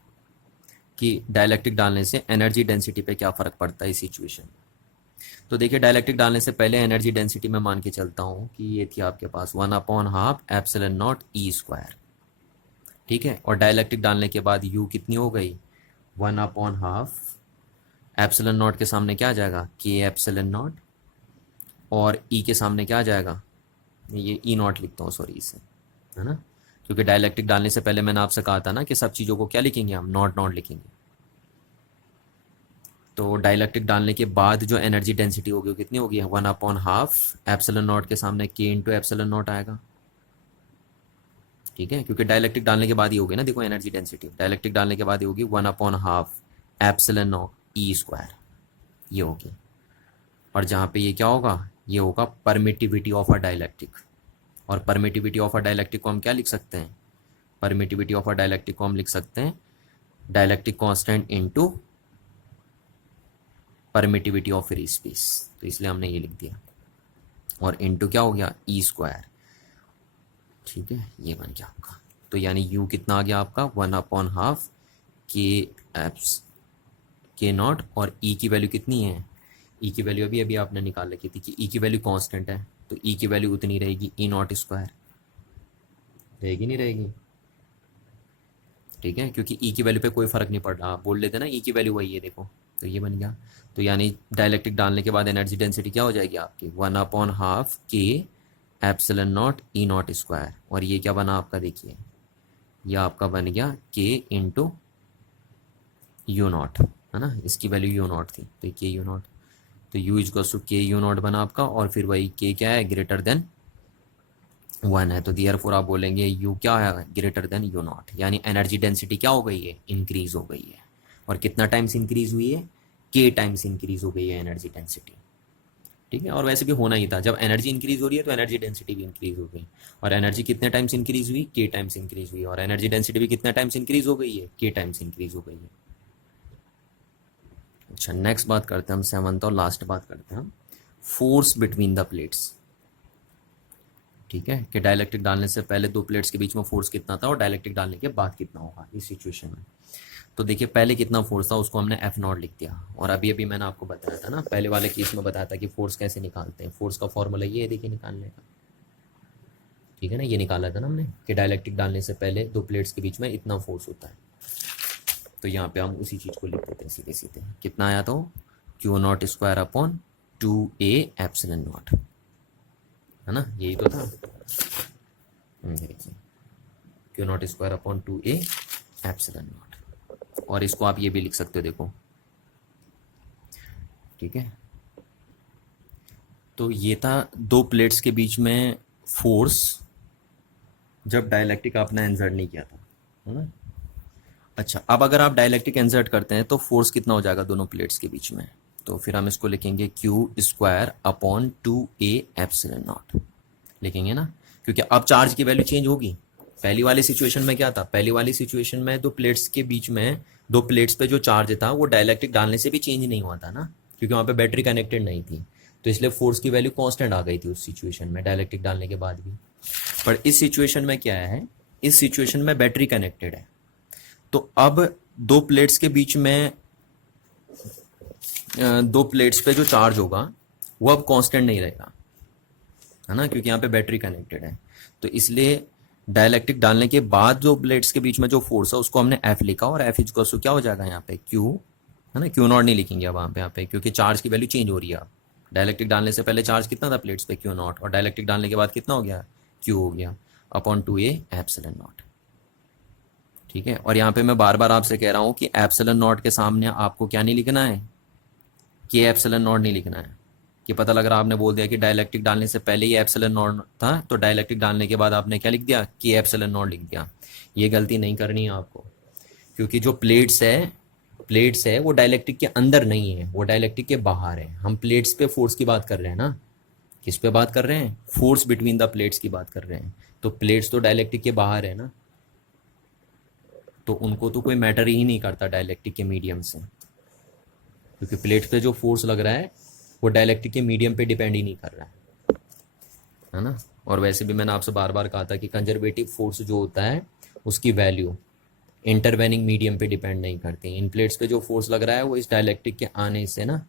कि डाइलेक्ट्रिक डालने से एनर्जी डेंसिटी पे क्या फ़र्क पड़ता है इस सिचुएशन। तो देखिए, डाइलेक्ट्रिक डालने से पहले एनर्जी डेंसिटी मैं मान के चलता हूँ कि ये थी आपके पास 1/हाफ एप्सिलॉन नॉट ई स्क्वायर, ठीक है, और डाइलेक्ट्रिक डालने के बाद यू कितनी हो गई, 1/हाफ एप्सिलॉन नॉट के सामने क्या आ जाएगा, के एप्सिलॉन नॉट, और ई के सामने क्या आ जाएगा, ये ई नॉट लिखता हूँ सॉरी इसे, है ना, क्योंकि डाइलेक्ट्रिक डालने से पहले मैंने आपसे कहा था ना कि सब चीज़ों को क्या लिखेंगे हम, नॉट नॉट लिखेंगे। तो डाइलेक्ट्रिक डालने के बाद जो एनर्जी डेंसिटी होगी वो कितनी होगी, 1/हाफ एप्सिलॉन नॉट के सामने के इंटू एप्सिलॉन नॉट आएगा, ठीक है, क्योंकि डाइलेक्ट्रिक डालने के बाद ही होगी ना, देखो एनर्जी डेंसिटी डाइलेक्ट्रिक डालने के बाद ही होगी 1/हाफ एप्सिलॉन नॉट ई स्क्वायर, ये होगी। और जहाँ पे ये क्या होगा, ये होगा परमिटिविटी ऑफ अ डाइलेक्ट्रिक, और परमिटिविटी ऑफ अ डाइलेक्ट्रिक को हम क्या लिख सकते हैं, परमिटिविटी ऑफ अ डाइलेक्ट्रिक को हम लिख सकते हैं dielectric constant into permittivity of free space, तो इसलिए हमने ये लिख दिया, और इनटू क्या हो गया, ई स्क्वायर, ठीक है, ये बन गया आपका। तो यानी यू कितना आ गया आपका, 1/हाफ के एप्स के नॉट, और ई की वैल्यू कितनी है, ई की वैल्यू अभी अभी आपने निकाल रखी थी कि ई की वैल्यू कांस्टेंट है, तो ई की वैल्यू उतनी रहेगी, ई नॉट स्क्वायर रहेगी, नहीं रहेगी, ठीक है, क्योंकि ई की वैल्यू पे कोई फर्क नहीं पड़ रहा, आप बोल लेते ना ई की वैल्यू वही है, देखो, तो ये बन गया। तो यानी डाइलेक्ट्रिक डालने के बाद एनर्जी डेंसिटी क्या हो जाएगी आपकी, 1/हाफ के epsilon not E not square, और ये क्या बना आपका, देखिए ये आपका बन गया के इंटू यू नॉट, है ना, इसकी वैल्यू यू नॉट थी, तो के यू नॉट, तो यू इजक्वल्स टू के यू नॉट बना आपका, और फिर वही के क्या है, ग्रेटर देन 1 है, तो देयरफॉर आप बोलेंगे यू क्या है, ग्रेटर देन यू नॉट, यानी एनर्जी डेंसिटी क्या हो गई है, इंक्रीज हो गई है। और कितना टाइम्स इंक्रीज हुई है, के टाइम्स इंक्रीज हो गई है एनर्जी डेंसिटी, ठीक है, और वैसे भी होना ही था, जब एनर्जी इंक्रीज हो रही है तो एनर्जी डेंसिटी भी इंक्रीज हो गई, और एनर्जी कितने टाइम्स इंक्रीज हुई, के टाइम्स इंक्रीज हुई, और एनर्जी डेंसिटी भी कितने टाइम्स इंक्रीज हो गई है, के टाइम्स इंक्रीज हो गई है। अच्छा, नेक्स्ट बात करते हैं हम, 7th और लास्ट बात करते हैं हम, फोर्स बिटवीन द प्लेट्स, ठीक है, कि डाइलेक्ट्रिक डालने से पहले दो प्लेट्स के बीच में फोर्स कितना था और डाइलेक्ट्रिक डालने के बाद कितना होगा इस सिचुएशन में। तो देखिए, पहले कितना फोर्स था उसको हमने एफ नॉट लिख दिया, और अभी अभी मैंने आपको बताया था ना, पहले वाले केस में बताया था कि फोर्स कैसे निकालते हैं, फोर्स का फॉर्मूला ये है, देखिए निकालने का, ठीक है ना, ये निकाला था ना हमने कि डाइलेक्ट्रिक डालने से पहले दो प्लेट्स के बीच में इतना फोर्स होता है। तो यहाँ पे हम उसी चीज़ को लिख देते हैं सीधे सीधे, कितना आया तो Q not square upon 2a epsilon not, है ना, यही तो था, देखिए Q not square upon 2a epsilon not, और इसको आप ये भी लिख सकते हो, देखो, ठीक है। तो ये था दो प्लेट्स के बीच में फोर्स जब डाइलेक्ट्रिक आपने इंसर्ट नहीं किया था, है ना। अच्छा, अब अगर आप डाइलेक्ट्रिक इंसर्ट करते हैं तो फोर्स कितना हो जाएगा दोनों प्लेट्स के बीच में, तो फिर हम इसको लिखेंगे Q square upon 2a epsilon not लिखेंगे ना, क्योंकि अब चार्ज की वैल्यू चेंज होगी। पहली वाली सिचुएशन में क्या था, पहली वाली सिचुएशन में दो प्लेट्स के बीच में, दो प्लेट्स पे जो चार्ज था वो डाइलेक्ट्रिक डालने से भी चेंज नहीं हुआ था ना, क्योंकि वहाँ पे बैटरी कनेक्टेड नहीं थी, तो इसलिए फोर्स की वैल्यू कांस्टेंट आ गई थी उस सिचुएशन में डाइलेक्ट्रिक डालने के बाद भी। पर इस सिचुएशन में क्या है, इस सिचुएशन में बैटरी कनेक्टेड है, तो अब दो प्लेट्स के बीच में, दो प्लेट्स पे जो चार्ज होगा वो अब कांस्टेंट नहीं रहेगा, है ना, क्योंकि यहाँ पे बैटरी कनेक्टेड है। तो इसलिए डाइलेक्ट्रिक डालने के बाद जो प्लेट्स के बीच में जो फोर्स है उसको हमने एफ लिखा, और एफ इक्वल्स टू क्या हो जाएगा यहाँ पे, क्यू है ना, क्यू नॉट नहीं लिखेंगे अब वहाँ पे क्योंकि चार्ज की वैल्यू चेंज हो रही है अब। डायलैक्ट्रिक डालने से पहले चार्ज कितना था प्लेट्स पे, क्यू नॉट, और डायलैक्ट्रिक डालने के बाद कितना हो गया, क्यू हो गया, अपॉन 2a एप्सिलॉन नॉट। ठीक है, और यहाँ पे मैं बार बार आपसे कह रहा हूँ कि एप्सिलॉन नॉट के सामने आपको क्या नहीं लिखना है, के एप्सिलॉन नॉट नहीं लिखना है। कि पता लग रहा आपने बोल दिया कि डायलैक्ट्रिक डालने से पहले ही एप्सिलॉन नॉट था, तो डायलैक्ट्रिक डालने के बाद आपने क्या लिख दिया, के एप्सिलॉन नॉट लिख दिया। ये गलती नहीं करनी है आपको, क्योंकि जो प्लेट्स है वो डायलैक्ट्रिक के अंदर नहीं है, वो डायलैक्ट्रिक के बाहर है। हम प्लेट्स पे फोर्स की बात कर रहे हैं ना, किस पे बात कर रहे हैं, फोर्स बिटवीन द प्लेट्स की बात कर रहे हैं। तो प्लेट्स तो डायलैक्ट्रिक के बाहर है ना, तो उनको तो कोई मैटर ही नहीं करता डायलैक्ट्रिक के मीडियम से, क्योंकि प्लेट्स पे जो फोर्स लग रहा है वो डायलैक्ट्रिक के मीडियम पे डिपेंड ही नहीं कर रहा है ना। और वैसे भी मैंने आपसे बार बार कहा था कि कंजर्वेटिव फोर्स जो होता है उसकी वैल्यू इंटरवेनिंग मीडियम पे डिपेंड नहीं करती। इन प्लेट्स पे जो फोर्स लग रहा है वो इस डायलैक्ट्रिक के आने से ना,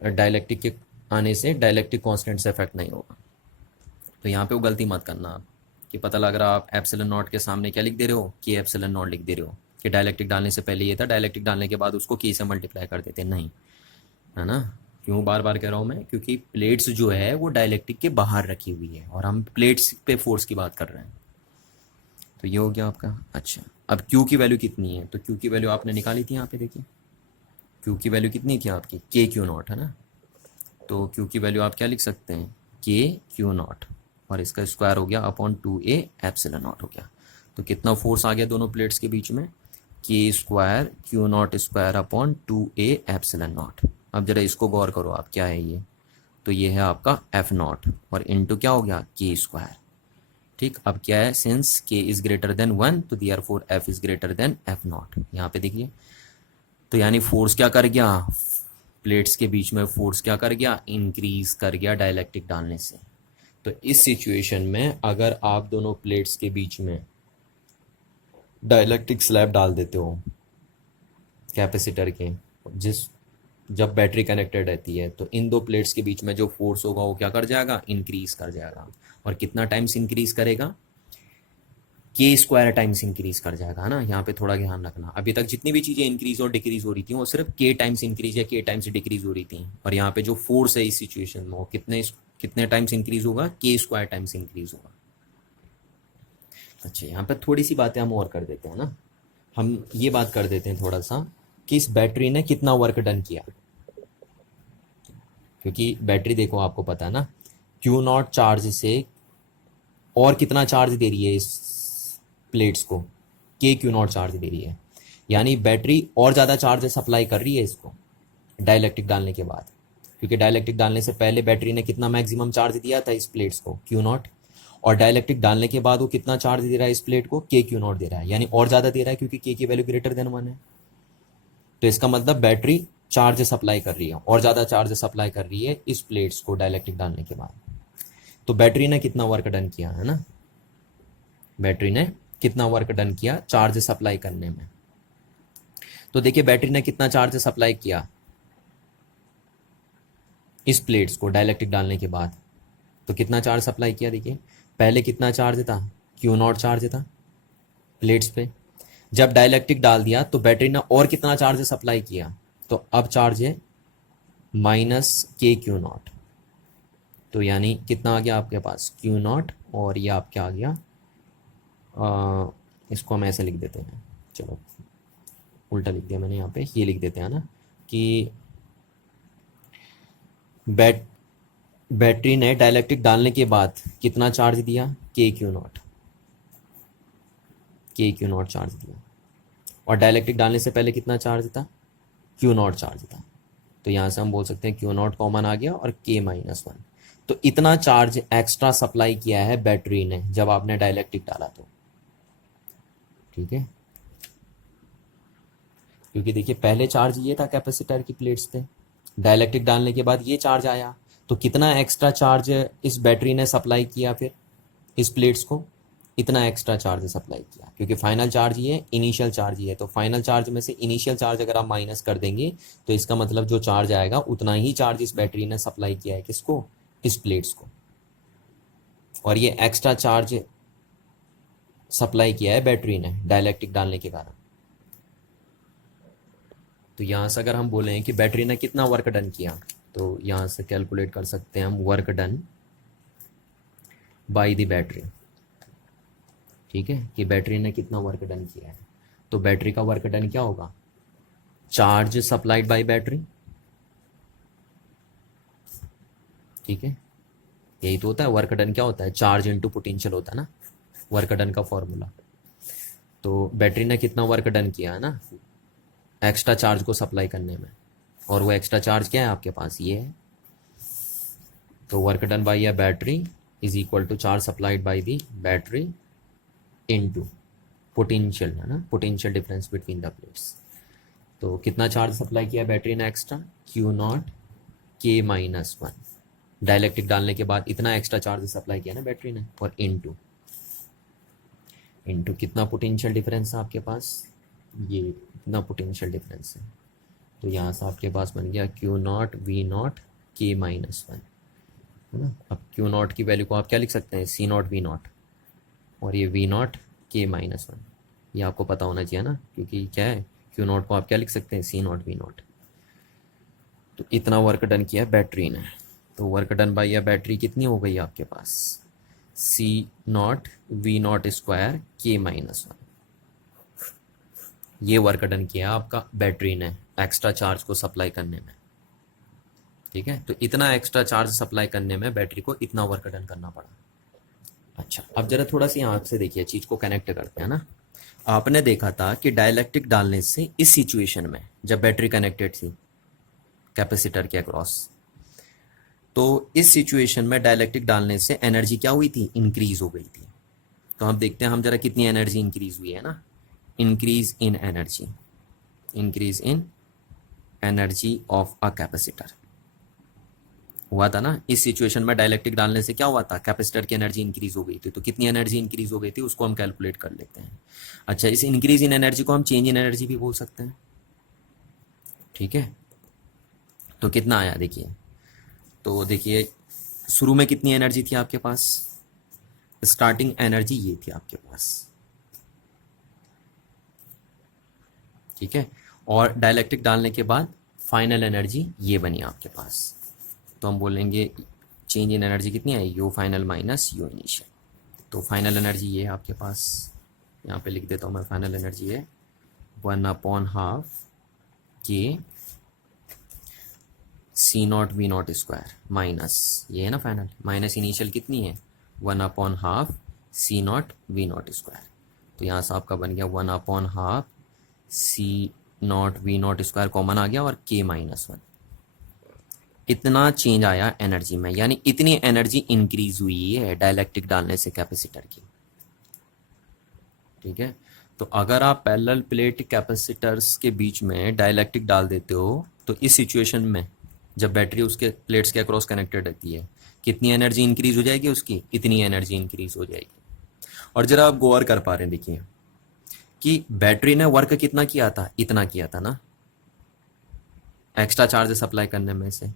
डायलैक्ट्रिक कांस्टेंट से इफेक्ट नहीं होगा। तो यहाँ पे वो गलती मत करना आप, कि पता लग रहा आप एप्सिलॉन नॉट के सामने क्या लिख दे रहे हो, कि एप्सिलॉन नॉट लिख दे रहे हो, कि डायलैक्ट्रिक डालने से पहले ये था, डायलैक्ट्रिक डालने के बाद उसको की से मल्टीप्लाई कर देते, नहीं, है ना। क्यों बार बार कह रहा हूँ मैं, क्योंकि प्लेट्स जो है वो डायलैक्ट्रिक के बाहर रखी हुई है और हम प्लेट्स पे फोर्स की बात कर रहे हैं। तो ये हो गया आपका। अच्छा, अब क्यू की वैल्यू कितनी है, तो क्यू की वैल्यू आपने निकाली थी यहाँ पे, देखिए क्यू की वैल्यू कितनी थी आपकी, के क्यू नॉट, है ना। तो क्यू की वैल्यू आप क्या लिख सकते हैं, के क्यू नॉट, और इसका स्क्वायर हो गया अपॉन 2a एप्सिलॉन नॉट हो गया। तो कितना फोर्स आ गया दोनों प्लेट्स के बीच में, के square Q not square upon 2a epsilon not. अब जरा इसको गौर करो आप, क्या है ये, तो ये है आपका एफ नॉट, और इनटू क्या हो गया, के स्क्वायर। ठीक, अब क्या है, सिंस के इज ग्रेटर देन 1 तो therefore F is greater then F not. यहाँ पे देखिए, तो यानी फोर्स क्या कर गया, प्लेट्स के बीच में फोर्स क्या कर गया, इंक्रीज कर गया डायलैक्ट्रिक डालने से। तो इस सिचुएशन में अगर आप दोनों प्लेट्स के बीच में डायलैक्ट्रिक स्लैब डाल देते हो कैपेसिटर के, जिस जब बैटरी कनेक्टेड रहती है, तो इन दो प्लेट्स के बीच में जो फोर्स होगा वो क्या कर जाएगा, इंक्रीज कर जाएगा। और कितना टाइम्स इंक्रीज करेगा, के स्क्वायर टाइम्स इंक्रीज कर जाएगा, है ना। यहाँ पे थोड़ा ध्यान रखना, अभी तक जितनी भी चीजें इंक्रीज और डिक्रीज हो रही थी वो सिर्फ के टाइम्स इंक्रीज या के टाइम्स डिक्रीज हो रही थी, और यहाँ पे जो फोर्स है इस सिचुएशन में वो कितने टाइम्स इंक्रीज होगा, के स्क्वायर टाइम्स इंक्रीज होगा। अच्छा, यहाँ पे थोड़ी सी बातें हम और कर देते हैं ना, हम ये बात कर देते हैं थोड़ा सा कि इस बैटरी ने कितना वर्क डन किया। क्योंकि बैटरी देखो आपको पता है ना, क्यू नॉट चार्ज से और कितना चार्ज दे रही है इस प्लेट्स को, के क्यू नॉट चार्ज दे रही है, यानी बैटरी और ज़्यादा चार्ज सप्लाई कर रही है इसको डायलैक्ट्रिक डालने के बाद। क्योंकि डायलैक्ट्रिक डालने से पहले बैटरी ने कितना मैक्सिमम चार्ज दिया था इस प्लेट्स को, क्यू नॉट, और डायलैक्ट्रिक डालने के बाद वो कितना चार्ज दे रहा है इस प्लेट को, के क्यू नॉट दे रहा है, यानी और ज़्यादा दे रहा है क्योंकि के की वैल्यू ग्रेटर देन 1 है। तो इसका मतलब बैटरी चार्ज सप्लाई कर रही है, और ज़्यादा चार्ज सप्लाई कर रही है इस प्लेट्स को डायलैक्ट्रिक डालने के बाद। तो बैटरी ने कितना वर्क डन किया, है ना, बैटरी ने कितना वर्क डन किया चार्ज सप्लाई करने में। तो देखिए बैटरी ने कितना चार्ज सप्लाई किया इस प्लेट्स को डायलैक्ट्रिक डालने के बाद, तो कितना चार्ज सप्लाई किया, देखिए पहले कितना चार्ज था, क्यू नॉट चार्ज था प्लेट्स पे, जब डायलैक्ट्रिक डाल दिया तो बैटरी ने और कितना चार्ज सप्लाई किया, तो अब चार्ज है माइनस के क्यू नॉट। तो यानी कितना आ गया आपके पास, क्यू नॉट, और ये आपके आ गया, इसको हम ऐसे लिख देते हैं, चलो उल्टा लिख दिया मैंने, यहाँ पे ये लिख देते हैं ना कि बैटरी ने डायलैक्ट्रिक डालने के बाद कितना चार्ज दिया, के क्यू नॉट चार्ज दिया, और डायलैक्ट्रिक डालने से पहले कितना चार्ज था, क्यू नॉट चार्ज था। तो यहाँ से हम बोल सकते हैं क्यू नॉट कॉमन आ गया और के माइनस 1। तो इतना चार्ज एक्स्ट्रा सप्लाई किया है बैटरी ने जब आपने डायलैक्ट्रिक डाला तो, ठीक है। क्योंकि देखिए पहले चार्ज ये था कैपेसिटर की प्लेट्स पे, डायलैक्ट्रिक डालने के बाद ये चार्ज आया, तो कितना एक्स्ट्रा चार्ज इस बैटरी ने सप्लाई किया फिर इस प्लेट्स को, इतना एक्स्ट्रा चार्ज सप्लाई किया, क्योंकि फाइनल चार्ज ये है, इनिशियल चार्ज ये है, तो फाइनल चार्ज में से इनिशियल चार्ज अगर आप माइनस कर देंगे तो इसका मतलब जो चार्ज आएगा उतना ही चार्ज इस बैटरी ने सप्लाई किया है किसको, इस प्लेट्स को, और ये एक्स्ट्रा चार्ज सप्लाई किया है बैटरी ने डायलैक्ट्रिक डालने के कारण। तो यहाँ से अगर हम बोलें कि बैटरी ने कितना वर्क डन किया, तो यहाँ से कैलकुलेट कर सकते हैं हम work done bye the battery. ठीक है, कि बैटरी ने कितना वर्क डन किया है। तो बैटरी का वर्क डन क्या होगा, चार्ज सप्लाइड बाय बैटरी। ठीक है, यही तो होता है वर्क डन। क्या होता है, चार्ज इनटू पोटेंशियल होता है ना वर्क डन का फॉर्मूला। तो बैटरी ने कितना वर्क डन किया है ना एक्स्ट्रा चार्ज को सप्लाई करने में, और वो एक्स्ट्रा चार्ज क्या है आपके पास, ये है। तो work done by a battery is equal to charge supplied by the battery into potential, है ना, potential difference between the plates. तो कितना चार्ज सप्लाई किया बैटरी ने एक्स्ट्रा, क्यू नॉट के माइनस वन। डाइलेक्ट्रिक डालने के बाद इतना एक्स्ट्रा चार्ज सप्लाई किया ना बैटरी ने, और इनटू इनटू कितना पोटेंशियल डिफरेंस है आपके पास, ये इतना पोटेंशियल डिफरेंस है। तो यहाँ से आपके पास बन गया क्यू नॉट वी नॉट के माइनस वन, है ना। अब क्यू नॉट की वैल्यू को आप क्या लिख सकते हैं, सी नॉट वी नॉट, और ये वी नॉट के माइनस वन। ये आपको पता होना चाहिए ना, क्योंकि क्या है, क्यू नॉट को आप क्या लिख सकते हैं, सी नॉट वी नॉट। तो इतना वर्क डन किया बैटरी ने। तो वर्क डन बाय या बैटरी कितनी हो गई आपके पास, सी नॉट वी नॉट स्क्वायर के माइनस वन। ये वर्क डन किया आपका बैटरी ने एक्स्ट्रा चार्ज को सप्लाई करने में। ठीक है, तो इतना एक्स्ट्रा चार्ज सप्लाई करने में बैटरी को इतना वर्क डन करना पड़ा। अच्छा, अब जरा थोड़ा सी यहाँ से देखिए, चीज को कनेक्ट करते हैं ना। आपने देखा था कि डाइलेक्ट्रिक डालने से इस सिचुएशन में जब बैटरी कनेक्टेड थी कैपेसिटर के अक्रॉस, तो इस सिचुएशन में डाइलेक्ट्रिक डालने से एनर्जी क्या हुई थी, इंक्रीज हो गई थी। तो हम देखते हैं हम जरा कितनी एनर्जी इंक्रीज हुई है ना, increase in energy, increase in energy of a capacitor हुआ था ना। इस सिचुएशन में डाइलेक्ट्रिक डालने से क्या हुआ था, कैपेसिटर की एनर्जी इंक्रीज हो गई थी। तो कितनी एनर्जी इंक्रीज हो गई थी उसको हम कैलकुलेट कर लेते हैं। अच्छा, इस इंक्रीज इन एनर्जी को हम चेंज इन एनर्जी भी बोल सकते हैं। ठीक है, तो कितना आया देखिए, तो देखिए शुरू में कितनी एनर्जी थी आपके पास, स्टार्टिंग एनर्जी ये थी आपके पास। ठीक है, और डाइलेक्ट्रिक डालने के बाद फाइनल एनर्जी ये बनी आपके पास। तो हम बोलेंगे चेंज इन एनर्जी कितनी है, you final minus you initial. तो फाइनल एनर्जी ये है आपके पास, यहाँ पे लिख देता हूँ मैं, फाइनल एनर्जी है 1/2 K C not V not square minus, ये है ना फाइनल, माइनस इनिशियल कितनी है 1/2 C not V not square. तो यहाँ से आपका बन गया 1/2 C not V not square common आ गया, और के माइनस वन। इतना चेंज आया एनर्जी में, यानी इतनी एनर्जी इंक्रीज हुई है डाइलेक्ट्रिक डालने से कैपेसिटर की। ठीक है, तो अगर आप पैरेलल प्लेट कैपेसिटर्स के बीच में डाइलेक्ट्रिक डाल देते हो, तो इस सिचुएशन में जब बैटरी उसके प्लेट्स के अक्रॉस कनेक्टेड रहती है, कितनी एनर्जी इंक्रीज हो जाएगी उसकी, इतनी एनर्जी इंक्रीज हो जाएगी। और जरा आप गौर कर पा रहे हैं, देखिए कि बैटरी ने वर्क कितना किया था, इतना किया था ना एक्स्ट्रा चार्ज सप्लाई करने में से,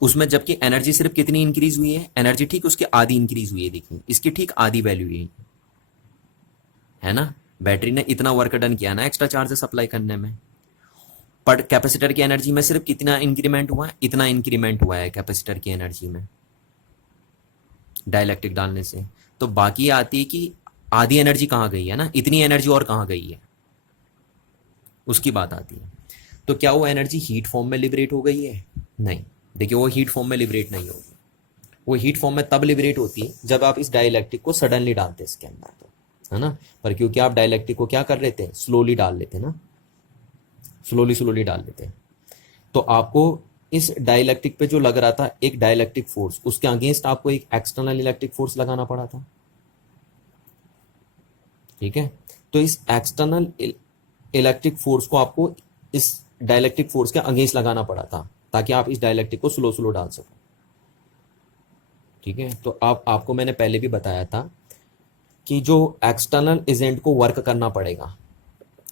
उसमें जबकि एनर्जी सिर्फ कितनी इंक्रीज हुई है, एनर्जी ठीक उसकी आधी इंक्रीज हुई है। देखिए इसकी ठीक आधी वैल्यू है ना, बैटरी ने इतना वर्क डन किया ना एक्स्ट्रा चार्ज सप्लाई करने में, पर कैपेसिटर की एनर्जी में सिर्फ कितना इंक्रीमेंट हुआ है, इतना इंक्रीमेंट हुआ है कैपेसिटर की एनर्जी में डाइलेक्ट्रिक डालने से। तो बाकी आती है कि आधी एनर्जी कहाँ गई है ना, इतनी एनर्जी और कहाँ गई है, उसकी बात आती है। तो क्या वो एनर्जी हीट फॉर्म में लिबरेट हो गई है, नहीं। देखिए वो हीट फॉर्म में लिबरेट नहीं होगी, वो हीट फॉर्म में तब लिबरेट होती है जब आप इस डाइलेक्ट्रिक को सडनली डालते हैं इसके अंदर, तो है ना। पर क्योंकि आप डाइलेक्ट्रिक को क्या कर लेते हैं, स्लोली डाल लेते हैं ना, स्लोली डाल लेते हैं, तो आपको इस डाइलेक्ट्रिक पे जो लग रहा था एक डाइलेक्ट्रिक फोर्स, उसके अगेंस्ट आपको एक एक्सटर्नल इलेक्ट्रिक फोर्स लगाना पड़ा था। ठीक है, तो इस एक्सटर्नल इलेक्ट्रिक फोर्स को आपको इस डाइलेक्ट्रिक फोर्स के अगेंस्ट लगाना पड़ा था, ताकि आप इस डाइलेक्ट्रिक को स्लो डाल सको। ठीक है, तो आपको मैंने पहले भी बताया था कि जो एक्सटर्नल एजेंट को वर्क करना पड़ेगा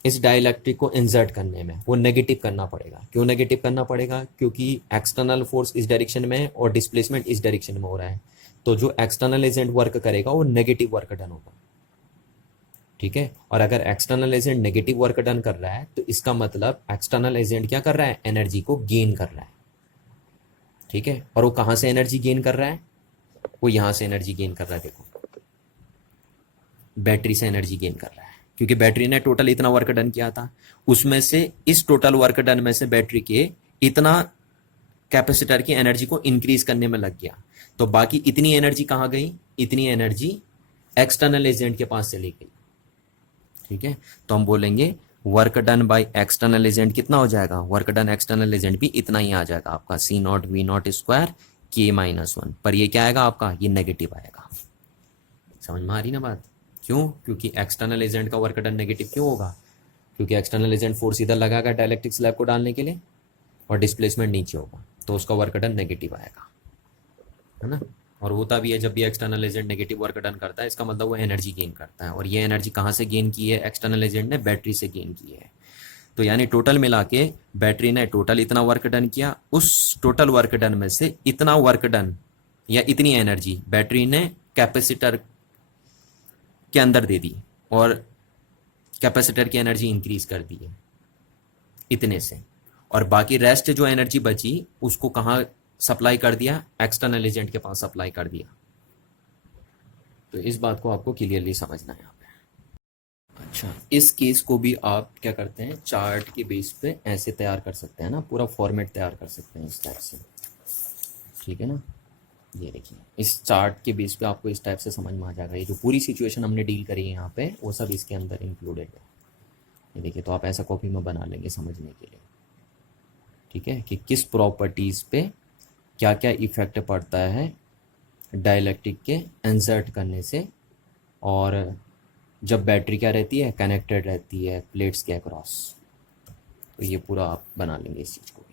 इस डाइलेक्ट्रिक को इंसर्ट करने में, वो नेगेटिव करना पड़ेगा। क्यों नेगेटिव करना पड़ेगा, क्योंकि एक्सटर्नल फोर्स इस डायरेक्शन में है और डिस्प्लेसमेंट इस डायरेक्शन में हो रहा है। तो जो एक्सटर्नल एजेंट वर्क करेगा वो नेगेटिव वर्क डन होगा। ठीक है। और अगर external agent negative work done कर रहा है तो इसका मतलब एक्सटर्नल एजेंट क्या कर रहा है, एनर्जी को गेन कर रहा है। ठीक है। और वो कहां से एनर्जी गेन कर रहा है, वो यहां से एनर्जी गेन कर रहा है, देखो बैटरी से एनर्जी गेन कर रहा है, क्योंकि बैटरी ने टोटल इतना वर्क डन किया था, उसमें से इस टोटल वर्क डन में से बैटरी के इतना कैपेसिटर की एनर्जी को इंक्रीज करने में लग गया, तो बाकी इतनी एनर्जी कहां गई, इतनी एनर्जी एक्सटर्नल एजेंट के पास चली गई। ठीक है। तो हम बोलेंगे work done by external agent कितना हो जाएगा, वर्क डन एक्सटर्नल एजेंट भी इतना ही आ जाएगा आपका, सी नॉट वी नॉट स्क्वायर के माइनस वन, पर ये क्या आएगा आपका, ये नेगेटिव आएगा। समझ में आ रही ना बात, क्यों, क्योंकि एक्सटर्नल एजेंट का वर्क डन नेगेटिव क्यों होगा, क्योंकि एक्सटर्नल एजेंट फोर्स इधर लगाएगा डायलेक्ट्रिक स्लैब को डालने के लिए और डिस्प्लेसमेंट नीचे होगा, तो उसका वर्क डन नेगेटिव आएगा, है ना। और होता भी है जब भी external agent negative work done करता है, इसका मतलब वो एनर्जी गेन करता है, और ये एनर्जी कहाँ से गेन की है, एक्सटर्नल एजेंट ने बैटरी से गेन की है। तो यानी टोटल मिला के बैटरी ने टोटल इतना वर्क डन किया, उस टोटल वर्क डन में से इतना वर्क डन या इतनी एनर्जी बैटरी ने कैपेसिटर के अंदर दे दी और कैपेसिटर की एनर्जी इंक्रीज कर दी है इतने से, और बाकी रेस्ट जो एनर्जी बची उसको कहाँ सप्लाई कर दिया, एक्सटर्नल एजेंट के पास सप्लाई कर दिया। तो इस बात को आपको क्लियरली समझना है यहाँ पे। अच्छा, इस केस को भी आप क्या करते हैं, चार्ट के बेस पे ऐसे तैयार कर सकते हैं ना, पूरा फॉर्मेट तैयार कर सकते हैं इस टाइप से। ठीक है ना, ये देखिए इस चार्ट के बेस पे आपको इस टाइप से समझ में आ जाएगा, ये जो पूरी सिचुएशन हमने डील करी है यहाँ पे वो सब इसके अंदर इंक्लूडेड है। ये देखिए, तो आप ऐसा कॉपी में बना लेंगे समझने के लिए। ठीक है, कि किस प्रॉपर्टीज़ पे क्या क्या इफेक्ट पड़ता है डाइलेक्ट्रिक के इंसर्ट करने से, और जब बैटरी क्या रहती है, कनेक्टेड रहती है प्लेट्स के अक्रॉस। तो ये पूरा आप बना लेंगे इस चीज़ को।